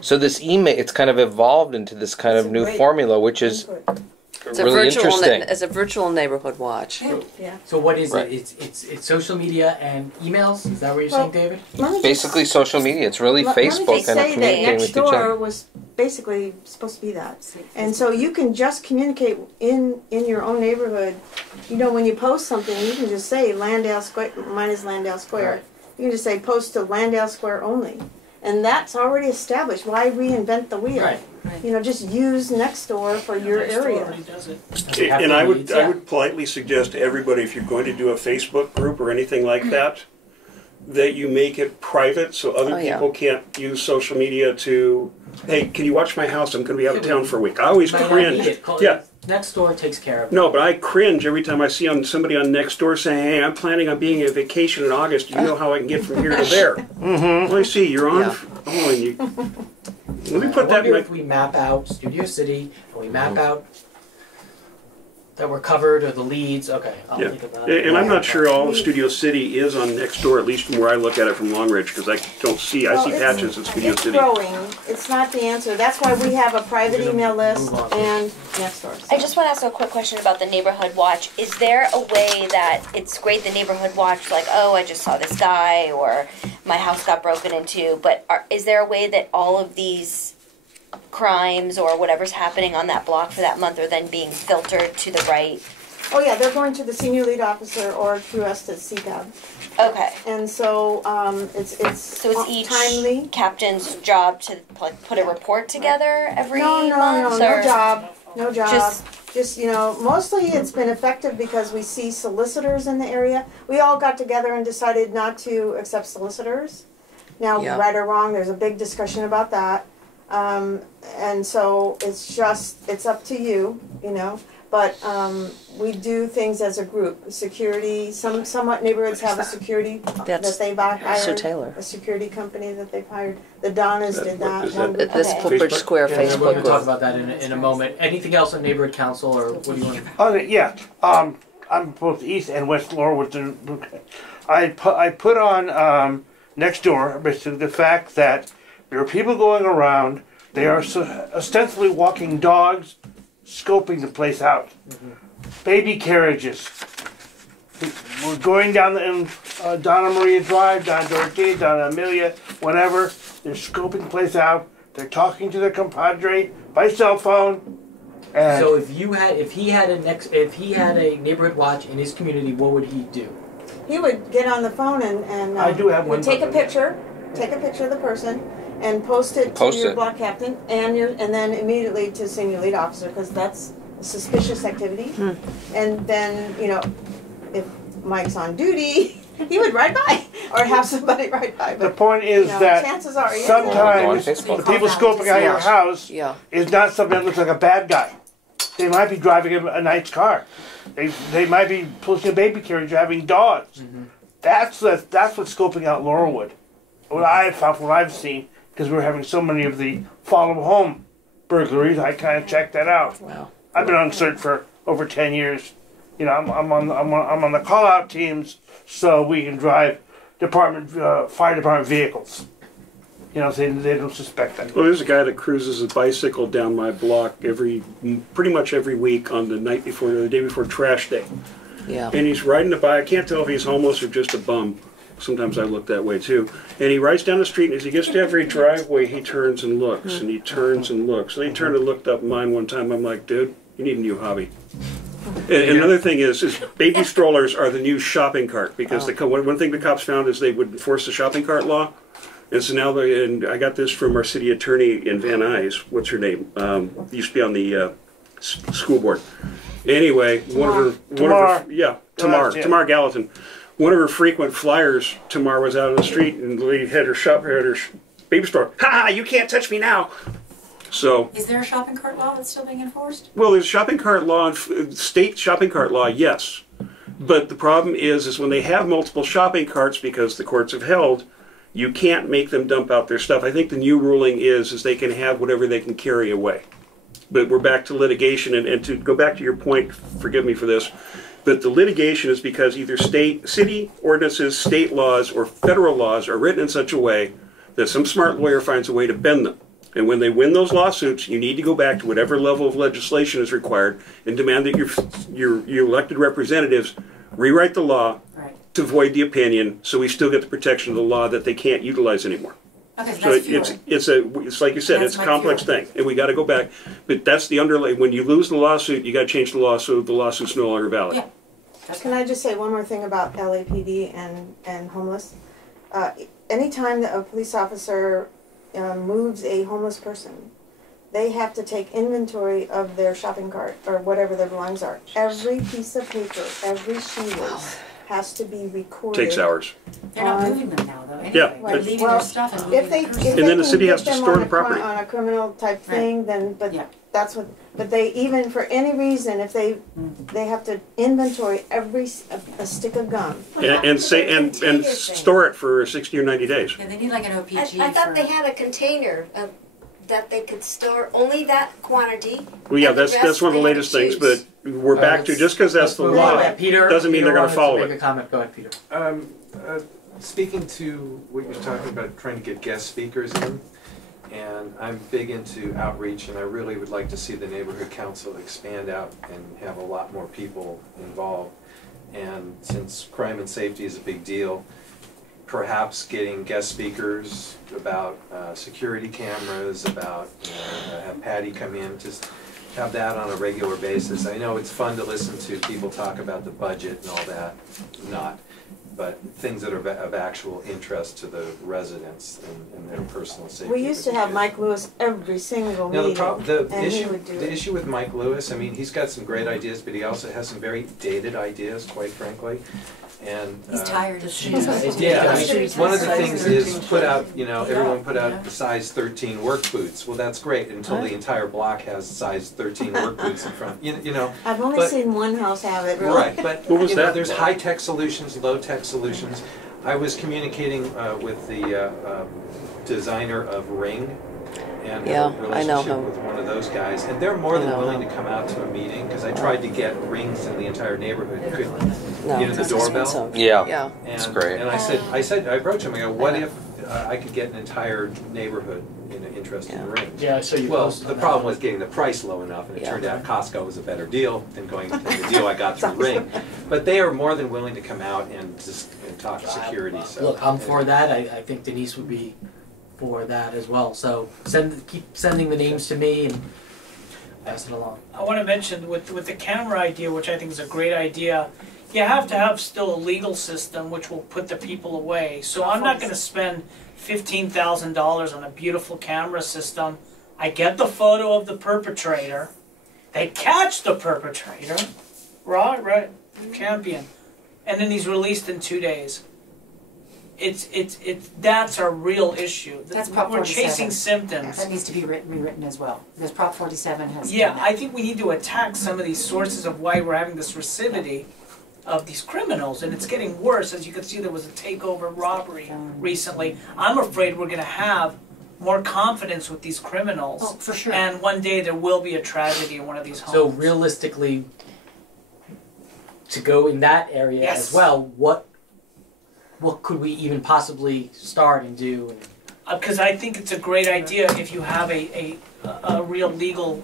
So this email, it's kind of evolved into this kind It's of a new great formula, which is It's a really virtual interesting. it's a virtual neighborhood watch. Yeah. So what is Right. it? It's social media and emails. Is that what you're Well, saying, David? Let me just- Basically social media. It's really let me Facebook just and say that communicating next with each door other. was basically supposed to be that. And so you can just communicate in your own neighborhood. You know, when you post something, you can just say Landale Square, mine is Landale Square. You can just say post to Landale Square only. And that's already established. Why reinvent the wheel? Right. You know, just use Nextdoor for your Next door area. already does it. And I would Yeah. politely suggest to everybody, if you're going to do a Facebook group or anything like that, that you make it private so other people can't use social media to, hey, can you watch my house? I'm going to be out of town for a week. I always cringe. Yeah. Nextdoor takes care of it. No, but I cringe every time I see somebody on Nextdoor saying, hey, I'm planning on being on vacation in August. Do you know how I can get from here to there? Well, I see, you're on. Oh, and you. Let me put that in if we map out Studio City and we map out that we're covered or the leads. Okay, I'll think about it. And I'm not sure all of Studio City is on Nextdoor, at least from where I look at it from Long Ridge, because I don't see, I see patches in Studio City. It's growing. It's not the answer. That's why we have a private email list and Nextdoor. I just want to ask a quick question about the neighborhood watch. Is there a way that it's great, the neighborhood watch, like, oh, I just saw this guy, or my house got broken into, but is there a way that all of these crimes or whatever's happening on that block for that month are then being filtered to the right? Oh yeah, they're going to the senior lead officer or through us to CPAB. Okay. And so it's each timely captain's job to like put a report together every month? No job. Just you know, mostly it's been effective because we see solicitors in the area. We all got together and decided not to accept solicitors. Now, right or wrong, there's a big discussion about that. And so it's up to you, you know, but we do things as a group. Security, somewhat neighborhoods have a security that they've hired, a security company that they've hired. The Donnas did that. This Footbridge Square Facebook We're going to talk about that in a moment. Anything else on neighborhood council, or what do you want to? I'm both East and West Laurel. I put on Nextdoor basically the fact that there are people going around, they are ostensibly walking dogs, scoping the place out. Baby carriages. We're going down Donna Maria Drive, down Dorothy, down Amelia, whatever. They're scoping the place out. They're talking to their compadre by cell phone. And so if he had a neighborhood watch in his community, what would he do? He would get on the phone and I do have one. Take a picture of the person, and post it to your block captain and then immediately to senior lead officer, because that's a suspicious activity. And then, you know, if Mike's on duty, he would ride by or have somebody ride by. But, the point is that chances are sometimes the people scoping out your house is not something that looks like a bad guy. They might be driving a nice car. They might be pushing a baby carriage, having dogs. That's what's scoping out Laurelwood. What I've seen, because we're having so many of the follow home burglaries, I kind of checked that out. Wow. I've been on CERT for over 10 years. You know, I'm on the call out teams, so we can drive fire department vehicles. You know, they don't suspect that. Well, there's a guy that cruises his bicycle down my block pretty much every week on the day before trash day. Yeah. And he's riding the bike. I can't tell if he's homeless or just a bum. Sometimes I look that way too. And he rides down the street, and as he gets to every driveway, he turns and looks, and he turns and looks. And he turned and looked up mine one time. I'm like, dude, you need a new hobby. And another thing is baby strollers are the new shopping cart, because one thing the cops found is they would enforce the shopping cart law. And so now, and I got this from our city attorney in Van Nuys. What's her name? Used to be on the school board. Anyway, Tamar Gallatin. One of her frequent flyers, Tamar was out on the street and the lady had her baby store. Ha! You can't touch me now. So. Is there a shopping cart law that's still being enforced? Well, there's shopping cart law, state shopping cart law, yes. But the problem is when they have multiple shopping carts, because the courts have held, you can't make them dump out their stuff. I think the new ruling is they can have whatever they can carry away. But we're back to litigation, and to go back to your point, forgive me for this, but the litigation is because either city ordinances, state laws, or federal laws are written in such a way that some smart lawyer finds a way to bend them. And when they win those lawsuits, you need to go back to whatever level of legislation is required and demand that your elected representatives rewrite the law to void the opinion, so we still get the protection of the law that they can't utilize anymore. Okay, so it's like you said, it's a complex thing, and we got to go back. But that's the underlay. When you lose the lawsuit, you got to change the law so the lawsuit's no longer valid. Yeah. Can I just say one more thing about LAPD and homeless? Anytime that a police officer moves a homeless person, they have to take inventory of their shopping cart or whatever their belongings are. Every piece of paper, every shoelace, has to be recorded. Takes hours. They're not moving them now, though, anyway. Yeah, They're but- leaving Well, their stuff and moving If they, the if person. they And then the can city get has to them store on the a cri- property. on a criminal type thing, then, but Yeah. that's what, but they, even for any reason, if they have to inventory a stick of gum. And say, and store it for 60 or 90 days. Yeah, they need like an OPG I thought for- they had a container that they could store only that quantity. Well, yeah, and the that's rest one of the they had latest to things, but choose. we're back to, just because that's the Let's move on. law, Yeah, Peter, doesn't mean they're Peter gonna wanted follow Make it. a comment. Go ahead, Peter. Speaking to what you're talking about, trying to get guest speakers in, and I'm big into outreach, and I really would like to see the neighborhood council expand out and have a lot more people involved. And since crime and safety is a big deal, perhaps getting guest speakers about security cameras, about have Patty come in, just have that on a regular basis. I know it's fun to listen to people talk about the budget and all that, but things that are of actual interest to the residents and their personal safety. We used to have Mike Lewis every single Now, meeting, the and he would do the it. issue with Mike Lewis, I mean, he's got some great ideas, but he also has some very dated ideas, quite frankly. And He's tired of seeing yeah, I mean, one of the things is put out, everyone put out size 13 work boots. Well, that's great until the entire block has size 13 work boots in front. I've only but- seen one house have it, really. Right, but What was that? there's high-tech solutions, low-tech solutions. I was communicating with the designer of Ring and Yeah, have a I know relationship him. with one of those guys, and they're more I than know willing him. to come out to a meeting because I tried to get rings in the entire neighborhood. Could No, the it's doorbell. expensive. Yeah. Yeah. It's great. And I approached him. I go, what if I could get an entire neighborhood interested in rings? Yeah, I saw you Well, posted the on problem that. was getting the price low enough, and it Yeah. turned out Costco was a better deal than going than the deal I got through Ring. But they are more than willing to come out and talk security. So Look, I'm for that. I think Denise would be for that as well. So keep sending the names to me and pass it along. I want to mention with the camera idea, which I think is a great idea, you have to have still a legal system which will put the people away. So I'm not going to spend $15,000 on a beautiful camera system. I get the photo of the perpetrator, they catch the perpetrator, right, champion, and then he's released in 2 days. That's our real issue. That's Prop We're 47. chasing symptoms. That needs to be rewritten as well, because Prop 47 has. Yeah, done that. I think we need to attack some of these sources of why we're having this recidivity of these criminals, and it's getting worse. As you can see, there was a takeover robbery recently. I'm afraid we're going to have more confidence with these criminals. Oh, for sure. And one day there will be a tragedy in one of these homes. So realistically, to go in that area Yes. as well, what could we even possibly start and do? Because I think it's a great idea if you have a real legal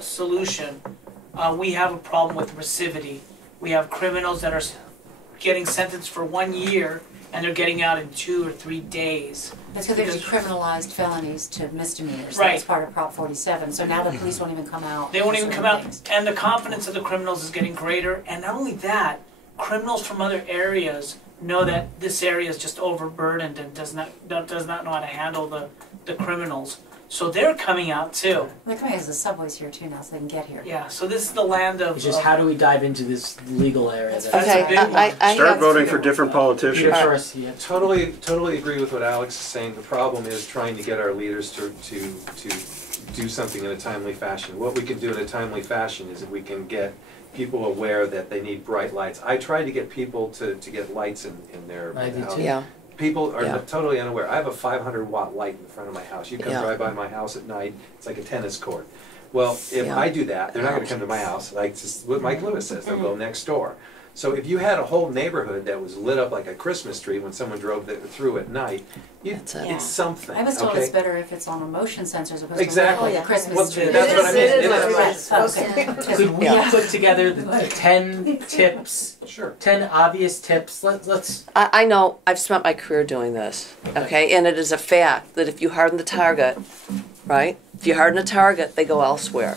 solution. We have a problem with recidivity. We have criminals that are getting sentenced for 1 year and they're getting out in 2 or 3 days. That's because they've decriminalized felonies to misdemeanors. Right. That's part of Prop 47. So now the police won't even come out. They won't even for come certain out, things. and the confidence of the criminals is getting greater. And not only that, criminals from other areas know that this area is just overburdened and does not know how to handle the criminals. So they're coming out too. They're coming as the subways here too now, so they can get here. Yeah. So this is the land of. It's just how do we dive into this legal area? That's Okay, a big one. I Start have, voting for different politicians. Peter first. Yeah. Totally agree with what Alex is saying. The problem is trying to get our leaders to do something in a timely fashion. What we can do in a timely fashion is if we can get people aware that they need bright lights. I try to get people to get lights in their I do house. too. yeah. People are Yeah. totally unaware. I have a 500-watt light in front of my house. You come Yeah. drive by my house at night, it's like a tennis court. Well, if Yeah. I do that, they're not going to come to my house. Like just what Mike Lewis says, they'll go next door. So if you had a whole neighborhood that was lit up like a Christmas tree when someone drove through at night, That's it. it's something. I was told okay? it's better if it's on a motion sensor as opposed Exactly. to like a Christmas Well, tree. that's what I mean. It is Yeah. Yes. Okay. Could we Yeah. put together the 10 tips, Sure. 10 obvious tips? Let's. I know, I've spent my career doing this, okay? And it is a fact that if you harden the target, right? If you harden a target, they go elsewhere.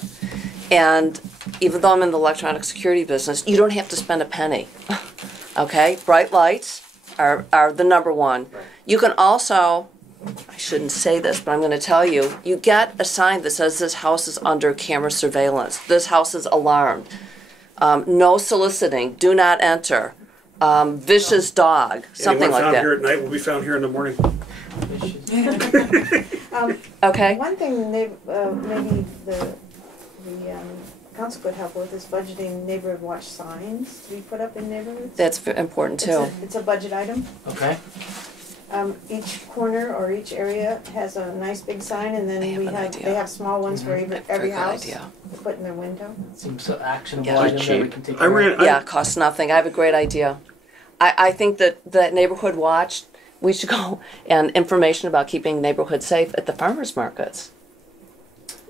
And even though I'm in the electronic security business, you don't have to spend a penny, okay? Bright lights are the number one. You can also, I shouldn't say this, but I'm going to tell you, you get a sign that says this house is under camera surveillance. This house is alarmed. No soliciting, do not enter, vicious dog, something Anyone like found here that. at night will be found here in the morning. Okay. One thing maybe the council could help with is budgeting neighborhood watch signs to be put up in neighborhoods. That's important too. It's a budget item. Okay. Each corner or each area has a nice big sign, and then I have an idea. they have small ones for every Good house idea. to put in their window. Seems so actionable Yeah. item that we Cheap. can take I care of. ran. Yeah, it costs nothing. I have a great idea. I think that neighborhood watch, we should go and information about keeping neighborhood safe at the farmers markets.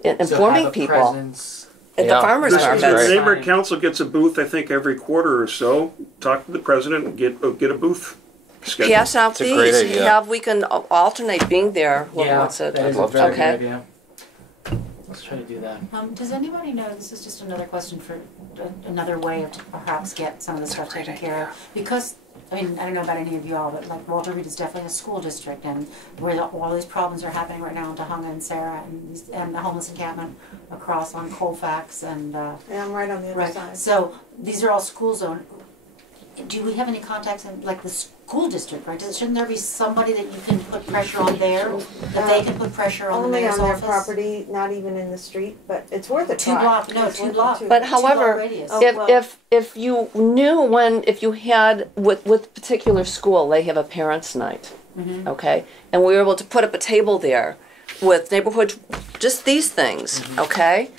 Informing so have a people presence. at Yeah. the farmers The That's markets. right. neighborhood council gets a booth, I think, every quarter or so. Talk to the president and get a booth scheduled. Pass out It's a great these. idea. We can alternate being there. Yeah, What's it? that is a love very to. good Okay. idea. Let's try to do that. Does anybody know, this is just another question for another way of to perhaps get some of this stuff taken care of? Because, I mean, I don't know about any of you all, but like Walter Reed is definitely a school district, and where all these problems are happening right now in Tahunga and Sarah, and the homeless encampment across on Colfax and And I'm right on the other right. side. So these are all school zone. Do we have any contacts in like the school district, right? Shouldn't there be somebody that you can put pressure on there, that they can put pressure on the Only mayor's on their office? property, not even in the street, but it's worth a Two try. block, no, It's two worth it block. too. But Two-block however, radius. Oh, well. if you knew if you had with particular school, they have a parents' night, okay, and we were able to put up a table there with neighborhood, just these things, okay,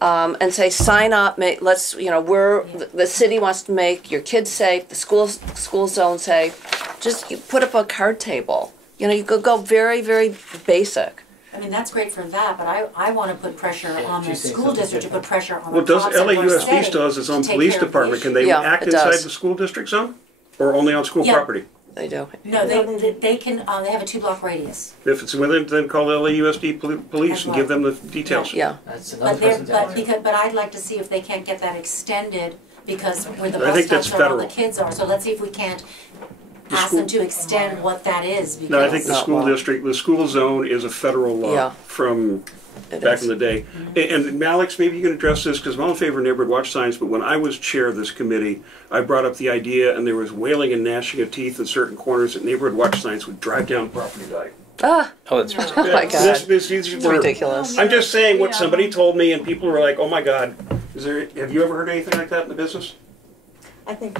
and say sign up, let's the city wants to make your kids safe, the school zone safe. Just you put up a card table. You could go very, very basic. I mean, that's great for that, but I want to put pressure on the she's saying school something district to put pressure on Well, the does cops at North LAUSD City still has its own to take police care of the department? Can issue. they Yeah, act it inside does. the school district zone? Or only on school Yeah. property? They do. No, they can, they have a 2-block radius. If it's within, then call LAUSD police As and well. give them the details. Yeah. That's another But they're, person's but idea. because, but I'd like to see if they can't get that extended, because where the I bus think that's stops are, all the federal. kids are, so let's see if we can't The ask school- them to extend what that is, because. No, I think the Not school law. district, the school zone is a federal law Yeah. from It back is. in the day. And Alex, maybe you can address this, because I'm all in favor of neighborhood watch signs, but when I was chair of this committee, I brought up the idea, and there was wailing and gnashing of teeth in certain corners, that neighborhood watch signs would drive down property value. Ah, Oh, that's right. oh my God. These It's were- ridiculous. I'm just saying what somebody told me, and people were like, "Oh my God, have you ever heard anything like that in the business?" I think.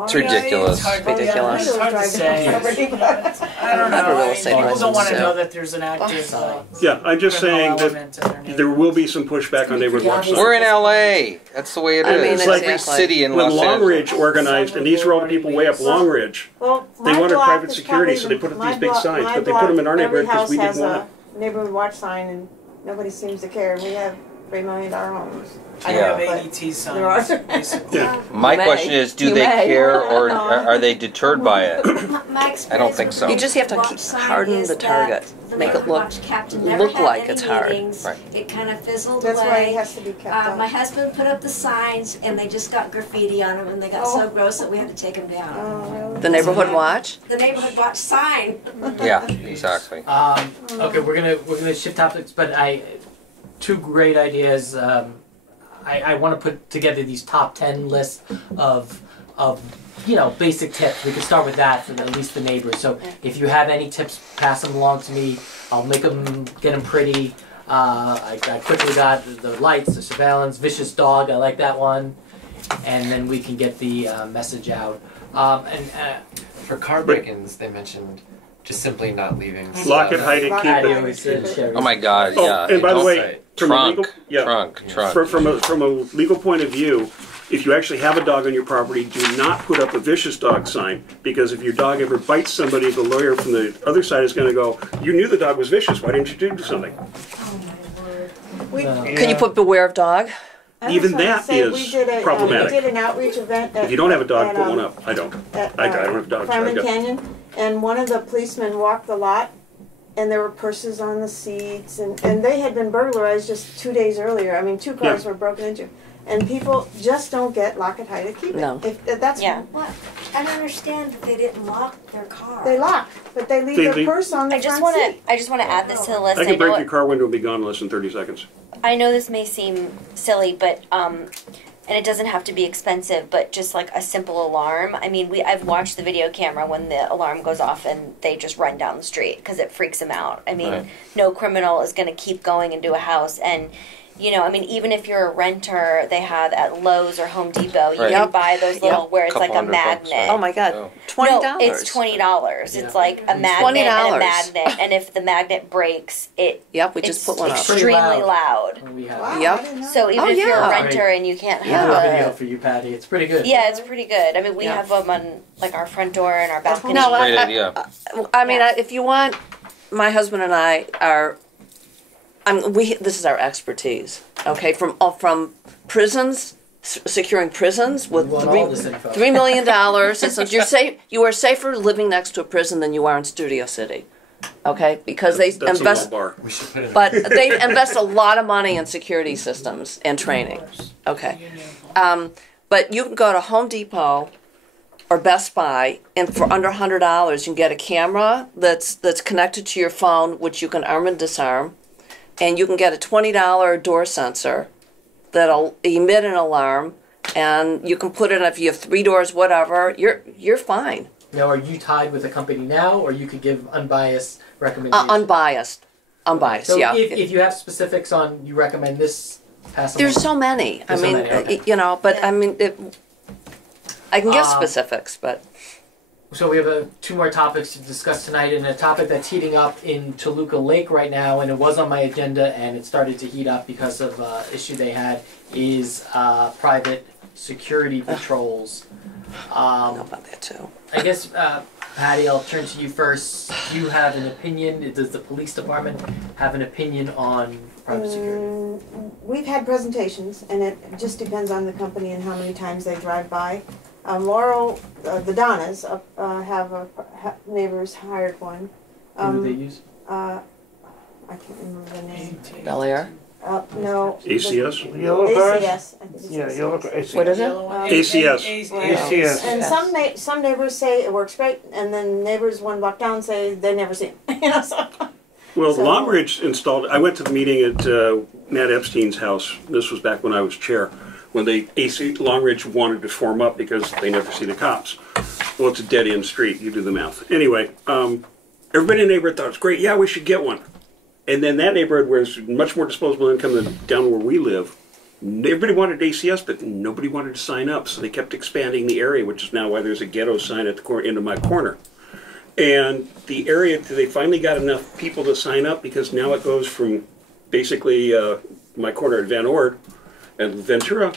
It's ridiculous. It's hard, Ridiculous. It's hard to say. I don't know. Have a real I mean, estate people don't want to license, know so. that there's an active Yeah, I'm just saying criminal that element in their there will be neighborhoods. some pushback on neighborhood watch signs. We're in LA. That's the way it I is. mean, It's like every exactly. city in when Los Long Angeles. Ridge organized, and these are all the people way up Long Ridge. Well, They my wanted block private is security, so probably they put up my these big block- signs, my but they put them in our block, neighborhood because we every didn't house want has a neighborhood watch sign, and nobody seems to care. We have $3 million homes. I Yeah. have ADT There are- signs, basically. Yeah. My You question may. is, do You they may. care or are they deterred by it? My I don't think so. You just have to harden the target, make it look like it's hard. Right. It kind of fizzled That's why it away. has to be kept up. My husband put up the signs, and they just got graffiti on them, and they got so gross that we had to take them down. Oh, really? The neighborhood watch? The neighborhood watch sign. Yeah, exactly. Okay, we're gonna shift topics, but two great ideas. I want to put together these top 10 lists of basic tips. We can start with that for at least the neighbors. So if you have any tips, pass them along to me. I'll get them pretty. I quickly got the lights, the surveillance, vicious dog. I like that one, and then we can get the message out. For car break-ins, they mentioned just simply not leaving. Lock it, stuff. hide it, keep Patty it. always said, Sherry. Oh my God, Oh, yeah. and by the don't way, say- from a trunk, legal, yeah, trunk. from a legal point of view, if you actually have a dog on your property, do not put up a vicious dog sign, because if your dog ever bites somebody, the lawyer from the other side is going to go, "You knew the dog was vicious. Why didn't you do something?" We, Can you put beware of dog? I Even just wanna that say is we did problematic. We did an outreach event at, If you don't have a dog, at, put one up. I don't. at, I don't have dogs. Farming I've got- Canyon, and one of the policemen walked the lot, and there were purses on the seats, and they had been burglarized just 2 days earlier. I mean, 2 cars were broken into, and people just don't get lock it, hide it, keep it. No. If that's Yeah. What? I don't understand that they didn't lock their car. they lock, but they leave They their leave- purse on the I just front want to. seat. I just want to add this to the list. I can break know your car window and be gone in less than 30 seconds. I know this may seem silly, but and it doesn't have to be expensive, but just like a simple alarm. I mean, I've watched the video camera when the alarm goes off and they just run down the street because it freaks them out. I mean, no criminal is going to keep going into a house. And, you know, I mean, even if you're a renter, they have at Lowe's or Home Depot, you can buy those little, where it's like a magnet. Oh my God, $20. No, it's $20. It's like a magnet and a magnet, and if the magnet breaks, we just put one up. Extremely loud. So even if you're a renter and you can't have a video for you, Patty, it's pretty good. Yeah, it's pretty good. I mean, we have them on like our front door and our balcony. No, great idea. I mean, if you want, my husband and I are. This is our expertise. Okay, from prisons, securing prisons with $3 million. And so you are safer living next to a prison than you are in Studio City. Okay, because they invest. But they invest a lot of money in security systems and training. Okay, but you can go to Home Depot or Best Buy, and for under $100, you can get a camera that's connected to your phone, which you can arm and disarm. And you can get a $20 door sensor that'll emit an alarm, and you can put it if you have 3 doors, whatever. You're fine. Now, are you tied with a company now, or you could give unbiased recommendations? Unbiased. So yeah. If you have specifics on you recommend this, pass them. There's so many. I mean, okay. You know, but I mean, I can give specifics, but. So we have 2 more topics to discuss tonight, and a topic that's heating up in Toluca Lake right now, and it was on my agenda, and it started to heat up because of an issue they had, is private security patrols. I know about that too. I guess, Patty, I'll turn to you first. Do you have an opinion? Does the police department have an opinion on private security? We've had presentations, and it just depends on the company and how many times they drive by. Laurel, the Donnas have neighbors hired one. Who do they use? I can't remember the name. Bel Air? ACS? No. Yellow cars? ACS. I think it's yellow cars. What is it? ACS. ACS. And some neighbors say it works great, and then neighbors 1 block down say they never see it. You know, Well, Long Ridge installed. I went to the meeting at Matt Epstein's house. This was back when I was chair. When Long Ridge wanted to form up because they never see the cops. Well, it's a dead-end street. You do the math. Anyway, everybody in the neighborhood thought it was great. Yeah, we should get one. And then that neighborhood was much more disposable income than down where we live. Everybody wanted ACS, but nobody wanted to sign up. So they kept expanding the area, which is now why there's a ghetto sign at the end of my corner. And the area, they finally got enough people to sign up because now it goes from basically my corner at Van Ord and Ventura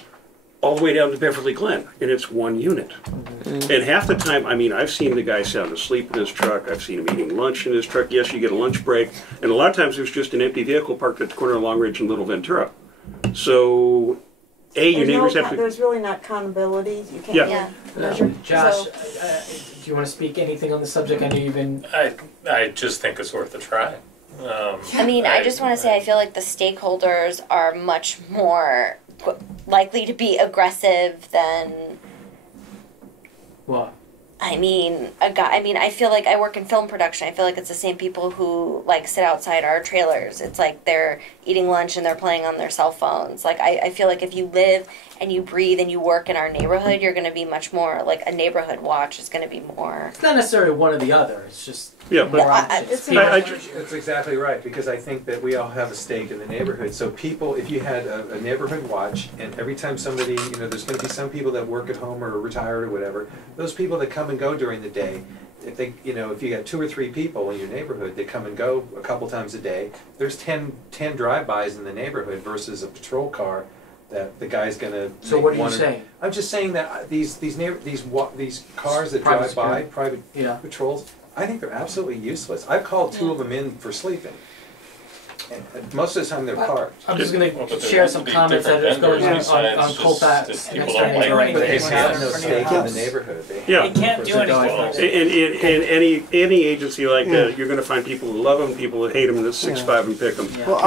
all the way down to Beverly Glen, and it's 1 unit. Mm-hmm. And half the time, I mean, I've seen the guy sound asleep in his truck. I've seen him eating lunch in his truck. Yes, you get a lunch break. And a lot of times there's just an empty vehicle parked at the corner of Long Ridge and Little Ventura. So, your neighbors have to... There's really not accountability. You can't measure. Josh, do you want to speak anything on the subject? I know you've been... I just think it's worth a try. I mean, I just want to say I feel like the stakeholders are much more likely to be aggressive than... What? I mean, I feel like I work in film production. I feel like it's the same people who, like, sit outside our trailers. It's like they're eating lunch and they're playing on their cell phones. Like, I feel like if you live and you breathe and you work in our neighborhood, you're going to be much more, like, a neighborhood watch is going to be more... It's not necessarily one or the other. It's just... Yeah, That's exactly right, because I think that we all have a stake in the neighborhood. So people, if you had a neighborhood watch, and every time somebody, you know, there's going to be some people that work at home or are retired or whatever, those people that come and go during the day, if they, you know, if you got 2 or 3 people in your neighborhood that come and go a couple times a day, there's 10 drive-bys in the neighborhood versus a patrol car that the guy's going to... So what are you saying? I'm just saying that these cars that drive by, private patrols, I think they're absolutely useless. I've called 2 of them in for sleeping. And most of the time they're parked. I'm just going to share some comments that are going on Colfax. But they have no stake in the neighborhood. They can't do anything. In any agency like that, you're going to find people who love them, people who hate them, and it's 6-5 and pick them. Well,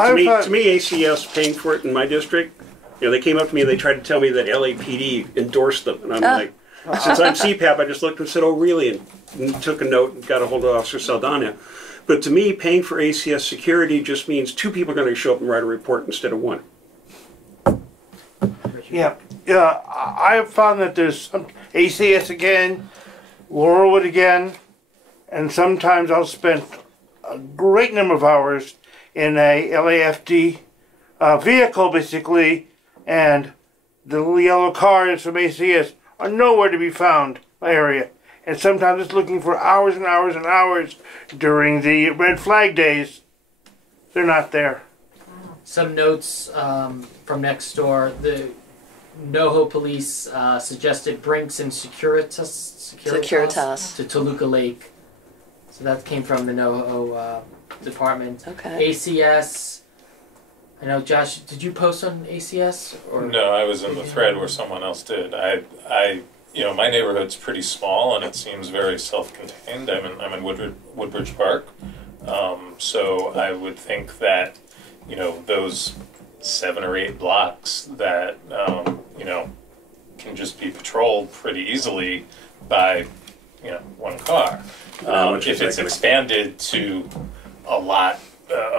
to me, ACS paying for it in my district, you know, they came up to me and they tried to tell me that LAPD endorsed them, and I'm like, since I'm CPAB, I just looked and said, "Oh, really?" and took a note and got a hold of Officer Saldana. But to me, paying for ACS security just means 2 people are going to show up and write a report instead of 1. Yeah, Yeah, I have found that there's some ACS again, Laurelwood again, and sometimes I'll spend a great number of hours in a LAFD vehicle, basically, and the little yellow cars from ACS are nowhere to be found in my area. And sometimes it's looking for hours and hours and hours during the red flag days. They're not there. Some notes from next door. The NoHo police suggested Brinks and Securitas to Toluca Lake. So that came from the NoHo department. Okay. ACS. I know, Josh, did you post on ACS? Or? No, I was in the thread where someone else did. You know, my neighborhood's pretty small and it seems very self-contained. I'm in Woodbridge Park, so I would think that, you know, those 7 or 8 blocks that you know, can just be patrolled pretty easily by, you know, one car. If it's expanded to a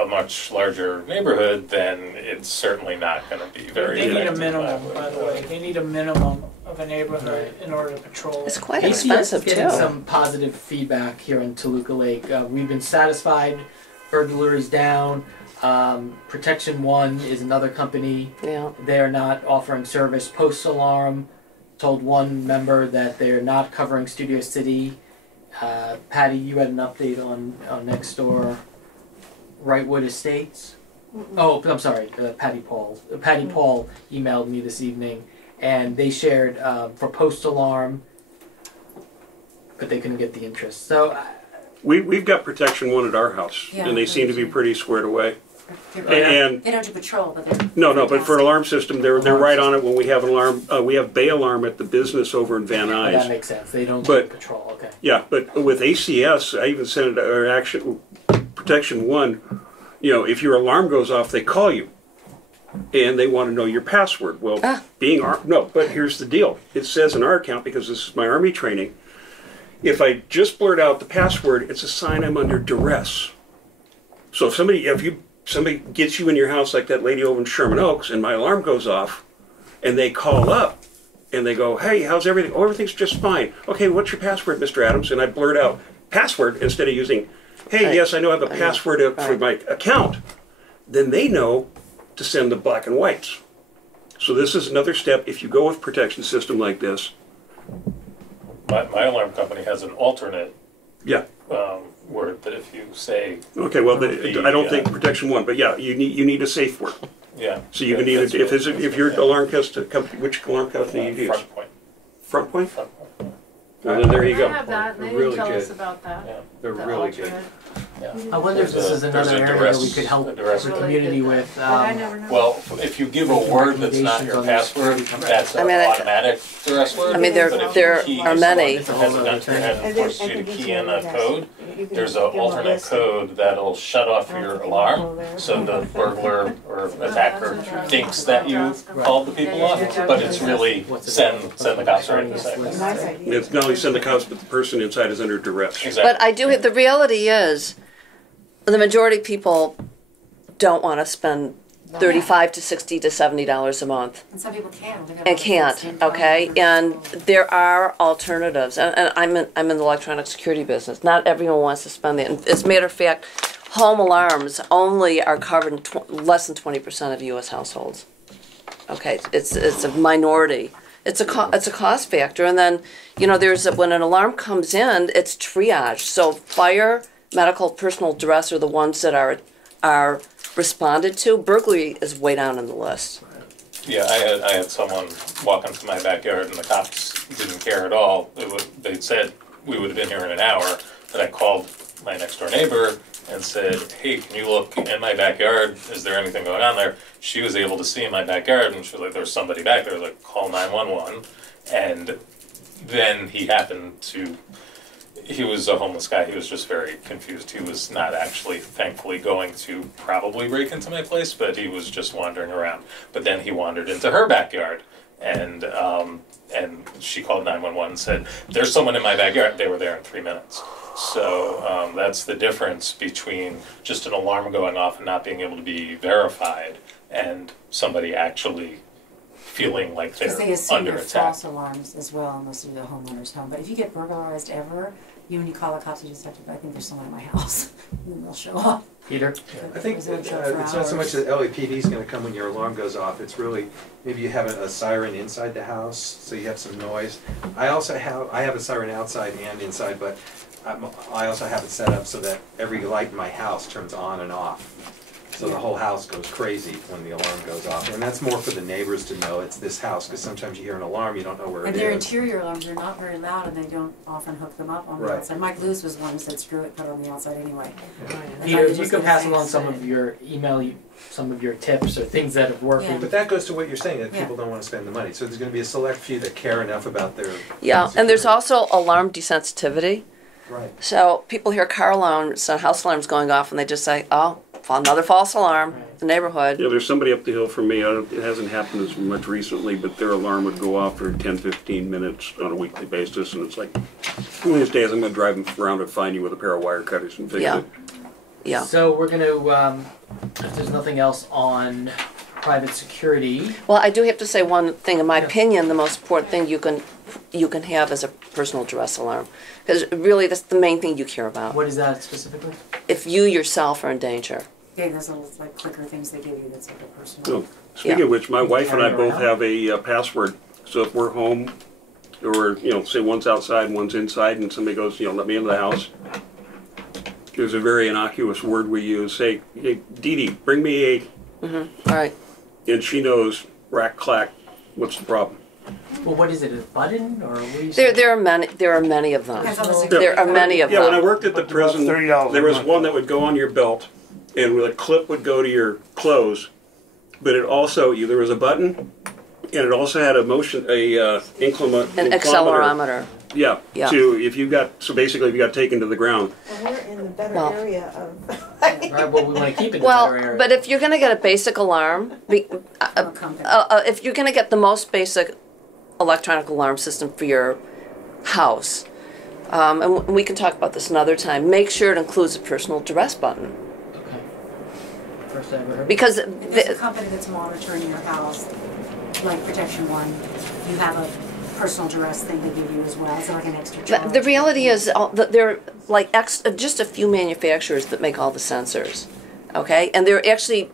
much larger neighborhood, then it's certainly not going to be very. They need a minimum, by the way. They need a minimum of a neighborhood in order to patrol. It's quite ACS expensive is getting too. some positive feedback here in Toluca Lake. We've been satisfied. Burglaries down. Protection One is another company. Yeah. They're not offering service. Post Alarm told one member that they're not covering Studio City. Patty, you had an update on next door, Wrightwood Estates. Oh, I'm sorry, Patty Paul. Patty Paul emailed me this evening, and they shared for Post Alarm, but they couldn't get the interest. So we've got Protection One at our house, Yeah, and they seem to be pretty squared away. They don't do patrol, but they're No, but for an alarm system, they're right on it when we have an alarm. We have Bay Alarm at the business over in Van Nuys. that makes sense. They don't do patrol. Okay. Yeah, but with ACS, I even sent it, or Action Protection One. You know, if your alarm goes off, they call you, and they want to know your password. Well, being armed, no, but here's the deal. It says in our account, because this is my Army training, if I just blurt out the password, it's a sign I'm under duress. So if somebody gets you in your house like that lady over in Sherman Oaks, and my alarm goes off, and they call up, and they go, hey, how's everything? Oh, everything's just fine. Okay, what's your password, Mr. Adams? And I blurt out password instead of using, hey, yes, I know I have a password for my account. Then they know to send the black and whites. So this is another step. If you go with protection system like this. My alarm company has an alternate. Yeah. Word that if you say. Okay, well, I don't think Protection One, but yeah, you need a safe word. Yeah. So you can either if your alarm company, which alarm company you use? Front Point. Front Point. Well, then there you go. I have that. They They're didn't really tell good. us about that. Yeah, they're The really alternate. good. Yeah. I wonder if this is another area where we could help the community with. Well, if you give a word that's not your password, that's an automatic duress word. I mean, there are many. If it has a gun to your head and forces you to key in a code, there's an alternate code that'll shut off your alarm, so the burglar or attacker thinks that you called the people off, but it's really send the cops right to say. It's not only send the cops, but the person inside is under duress. Exactly. But I do. The reality is, the majority of people don't want to spend $35 to $60 to $70 a month. And some people can't. And can't, okay? And there are alternatives. And I'm in the electronic security business. Not everyone wants to spend that. And as a matter of fact, home alarms only are covered in less than 20% of U.S. households. Okay, it's a minority. It's a cost factor. And then, you know, when an alarm comes in, it's triage. So fire, medical, personal duress are the ones that are responded to. Burglary is way down on the list. Yeah, I had someone walk into my backyard and the cops didn't care at all. They said we would have been here in an hour, but I called my next door neighbor and said, hey, can you look in my backyard? Is there anything going on there? She was able to see in my backyard and she was like, there's somebody back there. I was like, call 911. And then he was a homeless guy. He was just very confused. He was not actually, thankfully, going to probably break into my place, but he was just wandering around. But then he wandered into her backyard, and she called 911 and said, there's someone in my backyard. They were there in 3 minutes. So that's the difference between just an alarm going off and not being able to be verified and somebody actually feeling like Because they they're assume under they're attack. false alarms as well, unless you're the homeowner's home. But if you get burglarized ever, when you call the cops, you just have to, I think there's someone at my house, and they'll show up. Peter? I think it's not so much that LAPD is going to come when your alarm goes off. It's really maybe you have a siren inside the house, so you have some noise. I have a siren outside and inside, but I also have it set up so that every light in my house turns on and off. So the whole house goes crazy when the alarm goes off. And that's more for the neighbors to know it's this house, because sometimes you hear an alarm, you don't know where it And is. their interior alarms are not very loud, and they don't often hook them up on the Right. outside. Mike Lewis was the one who said, screw it, put it on the outside anyway. Peter, if you could pass along some of your some of your tips or things that have worked. Yeah. But that goes to what you're saying, that Yeah. people don't want to spend the money. So there's going to be a select few that care enough about their... Yeah, and there's also alarm desensitivity. Right. So people hear car alarms and house alarms going off, and they just say, "Oh, another false alarm in the neighborhood." Yeah, there's somebody up the hill from me, it hasn't happened as much recently, but their alarm would go off for 10, 15 minutes on a weekly basis, and it's like, one of these days I'm going to drive around and find you with a pair of wire cutters and fix Yeah. it. Yeah. So we're going to, if there's nothing else on private security. Well, I do have to say one thing. In my opinion, the most important thing you can have is a personal address alarm, because really that's the main thing you care about. What is that specifically? If you yourself are in danger. Yeah, there's little like clicker things they give you that's like a personal. So, speaking of which, my wife and I both have a password, so if we're home, or, say one's outside and one's inside, and somebody goes, let me into the house, there's a very innocuous word we use, say, hey, Dee Dee, bring me a... All right. And she knows, rack, clack, what's the problem? Well, what is it? A button or what do you say? There are many of them. Depends on the security. There are many of Yeah, when I them. worked at the prison, $30 there was a month. one that would go on your belt, and a clip would go to your clothes, but it also, there was a button, and it also had An inclinometer. accelerometer. Yeah, Yeah. so basically if you got taken to the ground. Well, we're in the better Well- area of. All right, well, we want to keep it in the Well, better area. but if you're going to get a basic alarm, if you're going to get the most basic electronic alarm system for your house, and we can talk about this another time, make sure it includes a personal address button. Okay. First I ever heard. Because And there's a company that's monitoring your house, like Protection One. You have a personal address thing they give you as well. It's like an extra charge. the reality is there are like just a few manufacturers that make all the sensors, okay? And there are actually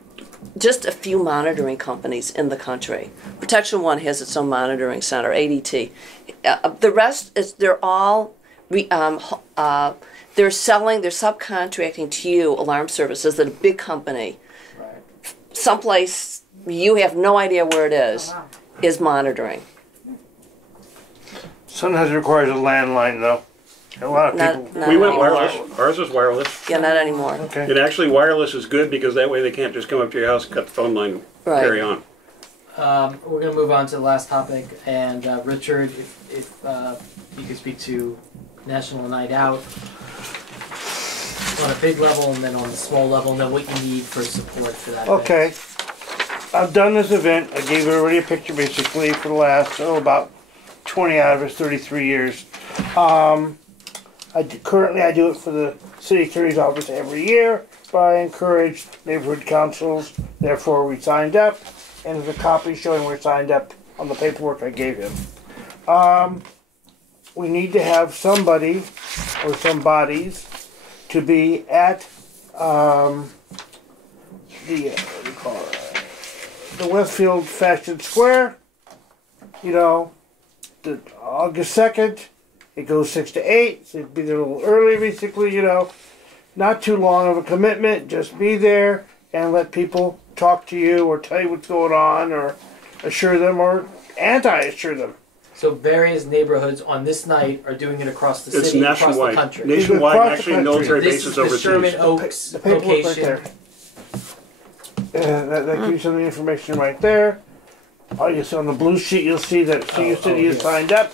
just a few monitoring companies in the country. Protection One has its own monitoring center, ADT. The rest is they're subcontracting to you alarm services at a big company, someplace you have no idea where it is, is monitoring. Sometimes it requires a landline, though. A lot of Not people. We went anymore. wireless. Ours was wireless. Yeah, not anymore. Okay. And actually wireless is good because that way they can't just come up to your house and cut the phone line and Right. carry on. We're going to move on to the last topic, and Richard, if you could speak to National Night Out on a big level and then on a small level, and then what you need for support for that. Okay. I've done this event. I gave everybody a picture basically for the last, about 20 out of his 33 years. Currently I do it for the city attorney's office every year, but I encourage neighborhood councils. Therefore we signed up, and there's a copy showing we're signed up on the paperwork I gave him. We need to have somebody or some bodies to be at what do you call it? The Westfield Fashion Square, the August 2nd, it goes 6 to 8, so it'd be there a little early basically, not too long of a commitment, just be there and let people talk to you or tell you what's going on or assure them or anti-assure them. So various neighborhoods on this night are doing it across the It's city, across the nationwide. country. Nationwide, Across the actually country. military This bases is the overseas. Sherman Oaks The paperwork right location. there. That gives you some of the information right there. Oh, you see on the blue sheet, you'll see that Studio City is yes. signed up.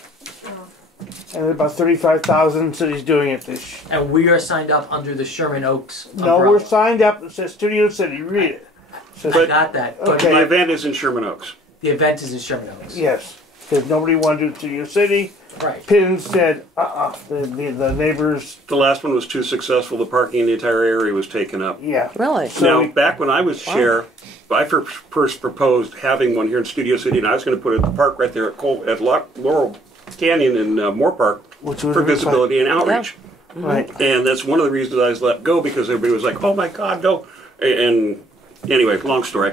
And there's about 35,000 cities doing it this year. And we are signed up under the Sherman Oaks No, umbrella. we're signed up. It says Studio City. Read it. It says, I got that. But Okay. The event is in Sherman Oaks. the event is in Sherman Oaks. yes. Because nobody wanted to do Studio City. Right. Pins said, the neighbors, The last one was too successful. The parking in the entire area was taken up. yeah. Really? So Now, we- back when I was chair, I first proposed having one here in Studio City, and I was going to put it at the park right there at Laurel Canyon and Moore Park for visibility and outreach. Yeah. Right. And that's one of the reasons I was let go, because everybody was like, "Oh my God, no!" And anyway, long story.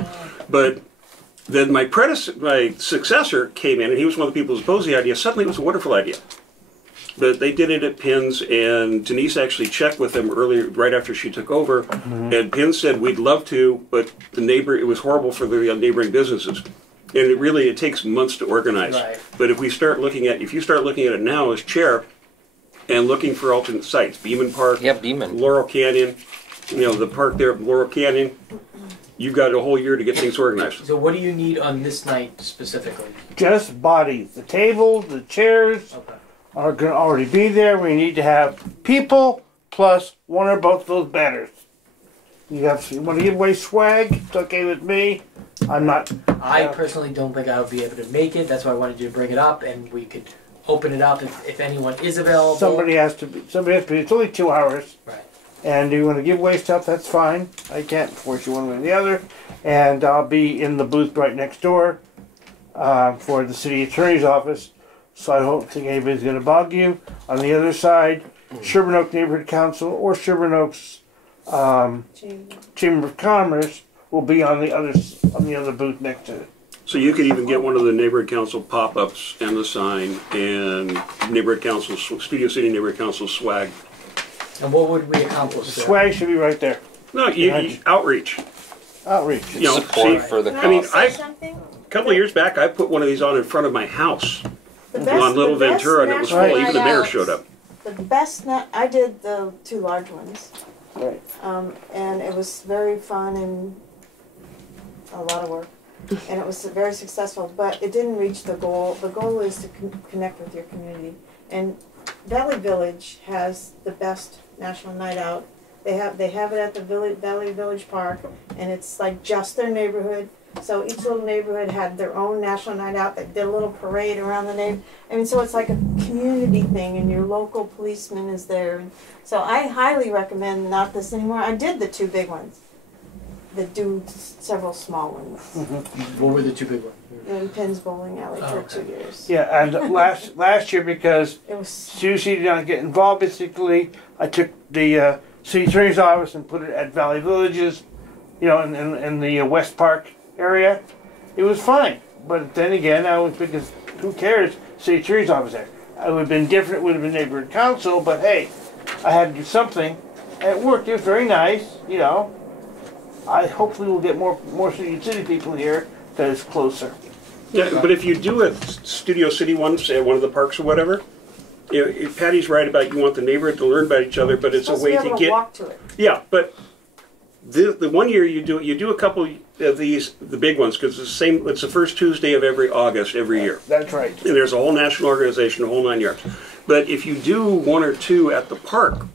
But then my successor came in, and he was one of the people who opposed the idea. Suddenly, it was a wonderful idea. But they did it at Pins, and Denise actually checked with them earlier, right after she took over. And Pins said, "We'd love to, but it was horrible for the neighboring businesses." And it takes months to organize. Right. But if you start looking at it now as chair, and looking for alternate sites, Beeman Park, Beeman, Laurel Canyon, the park there at Laurel Canyon, you've got a whole year to get things organized. So what do you need on this night specifically? Just bodies. The tables, the chairs are going to already be there. We need to have people plus one or both of those banners. You want to give away swag? It's okay with me. I'm not. I personally don't think I would be able to make it. That's why I wanted you to bring it up, and we could open it up if anyone is available. Somebody has to be. It's only 2 hours. Right. And you want to give away stuff, that's fine. I can't force you one way or the other. And I'll be in the booth right next door for the city attorney's office. So I don't think anybody's going to bug you. On the other side, Sherburne Oaks Neighborhood Council or Sherburne Oaks Chamber of Commerce will be on the other booth next to it. So you could even get one of the neighborhood council pop-ups and the sign and neighborhood council, Studio City neighborhood council swag. And what would we accomplish there? Swag should be right there. No, outreach. Outreach. Support for the cause. A couple of years back, I put one of these on in front of my house on Little Ventura, and it was full. Even the mayor showed up. The best I did the 2 large ones. Right. And it was very fun and a lot of work. And it was very successful, but it didn't reach the goal. The goal is to connect with your community. And Valley Village has the best National Night Out. They have it at the Valley Village Park, and it's like just their neighborhood. So each little neighborhood had their own National Night Out. They did a little parade around the neighborhood. I mean, so it's like a community thing, and your local policeman is there. And so I highly recommend not this anymore. I did the 2 big ones. That do several small ones. What were the 2 big ones? In Penn's Bowling Alley for 2 years. Yeah, and last year, because Susie did not get involved, basically, I took the city attorney's office and put it at Valley Villages, in the West Park area. It was fine, but then again, because who cares? City attorney's office there. It would have been different. It would have been neighborhood council, but hey, I had to do something, and it worked. It was very nice, I hopefully will get more city people here because it's closer. Yeah, but if you do a Studio City one, say at one of the parks or whatever, Patty's right about you want the neighborhood to learn about each other, but it's a way to get. Walk to it. Yeah, but the one year you do a couple of these, the big ones, because it's the same. It's the first Tuesday of every August every year. That's right. And there's a whole national organization, a whole 9 yards. But if you do 1 or 2 at the park,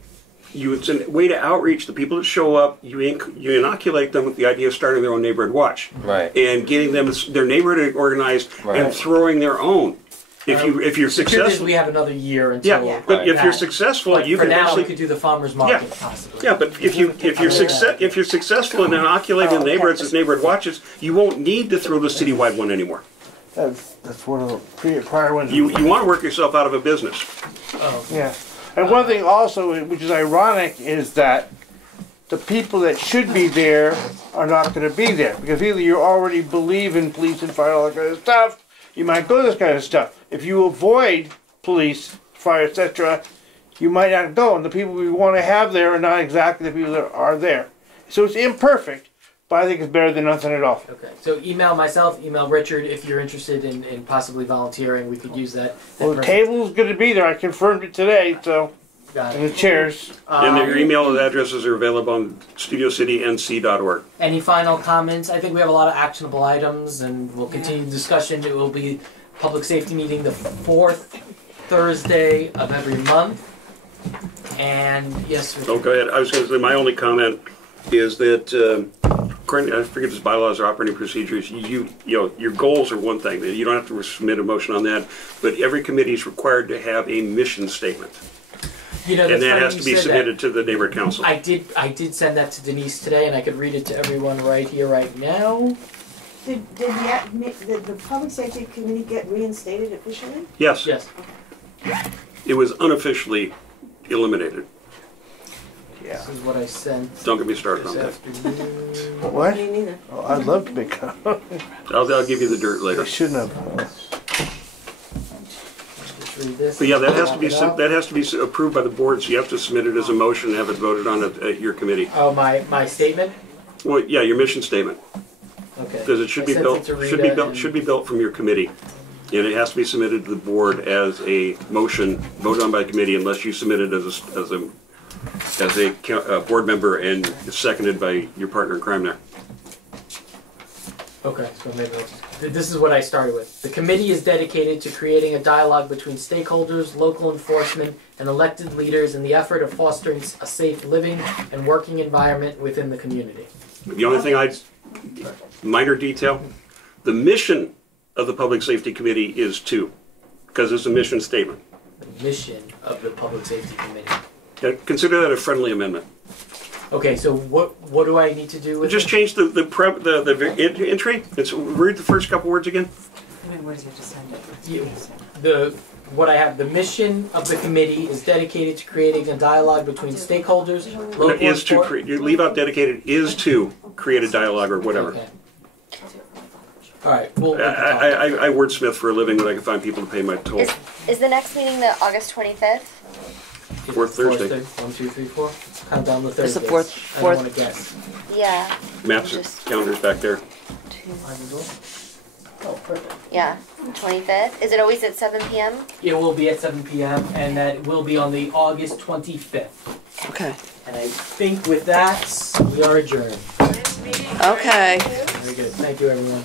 it's a way to outreach the people that show up. You inoculate them with the idea of starting their own neighborhood watch, right? And getting them their neighborhood organized and throwing their own. If you're successful, we have another year until. Yeah, but if you're successful, but you for can now actually we could do the farmers market possibly. Yeah, but if you're successful in inoculating the neighborhoods as neighborhood watches, you won't need to throw the citywide one anymore. That's one of the prior ones. You want to work yourself out of a business. Oh. Yeah. And one thing also, which is ironic, is that the people that should be there are not going to be there. Because either you already believe in police and fire, all that kind of stuff, you might go to this kind of stuff. If you avoid police, fire, etc., you might not go. And the people we want to have there are not exactly the people that are there. So it's imperfect, but I think it's better than nothing at all. Okay, so email myself, email Richard if you're interested in possibly volunteering. We could use that. Well, the table's going to be there. I confirmed it today, so. Got it. And the chairs. And your email addresses are available on studiocitync.org. Any final comments? I think we have a lot of actionable items, and we'll continue the discussion. It will be public safety meeting the 4th Thursday of every month. And yes, Richard. Oh, go ahead. I was going to say my only comment is that according to, I forget his bylaws or operating procedures, your goals are one thing. You don't have to submit a motion on that, but every committee is required to have a mission statement. You know, And that's that funny has to you be said submitted to the neighborhood council. I did send that to Denise today, and I could read it to everyone right here, right now. Did the Public Safety Committee get reinstated officially? Yes, Yes. it was unofficially eliminated. This is what I sent Don't get me started this on that. afternoon. What? Me neither. Oh, I'd love to become. I'll give you the dirt later. I shouldn't have. Let's read this. But yeah, that has to be, Knock it out. that has to be approved by the board, so you have to submit it as a motion and have it voted on at your committee. Oh, my statement? Well, yeah, your mission statement, Okay. because it should I be sent built, it to Rita and- should be built from your committee. And it has to be submitted to the board as a motion, voted on by committee, unless you submit it as a board member and it's seconded by your partner in crime there. Okay, so maybe this is what I started with. The committee is dedicated to creating a dialogue between stakeholders, local enforcement, and elected leaders in the effort of fostering a safe living and working environment within the community. The only thing minor detail, the mission of the Public Safety Committee is to, because it's a mission statement. The mission of the Public Safety Committee. Consider that a friendly amendment. Okay, so what do I need to do with Just it? change the entry. Read the first couple words again. What did you just send What I have, the mission of the committee is dedicated to creating a dialogue between stakeholders, local Is to create. You leave out dedicated. Is to create a dialogue or whatever. Okay. All right. We'll I wordsmith for a living when I can find people to pay my toll. Is the next meeting the August 25th? Fourth Thursday. 1, 2, 3, 4. Count down the Thursdays. It's the fourth- I don't want to guess. Yeah. Maps and calendars back there. Oh, perfect. Yeah. 25th. Is it always at 7 p.m.? It will be at 7 p.m. and that will be on the August 25th. Okay. And I think with that, we are adjourned. Okay. Very good. Thank you, everyone.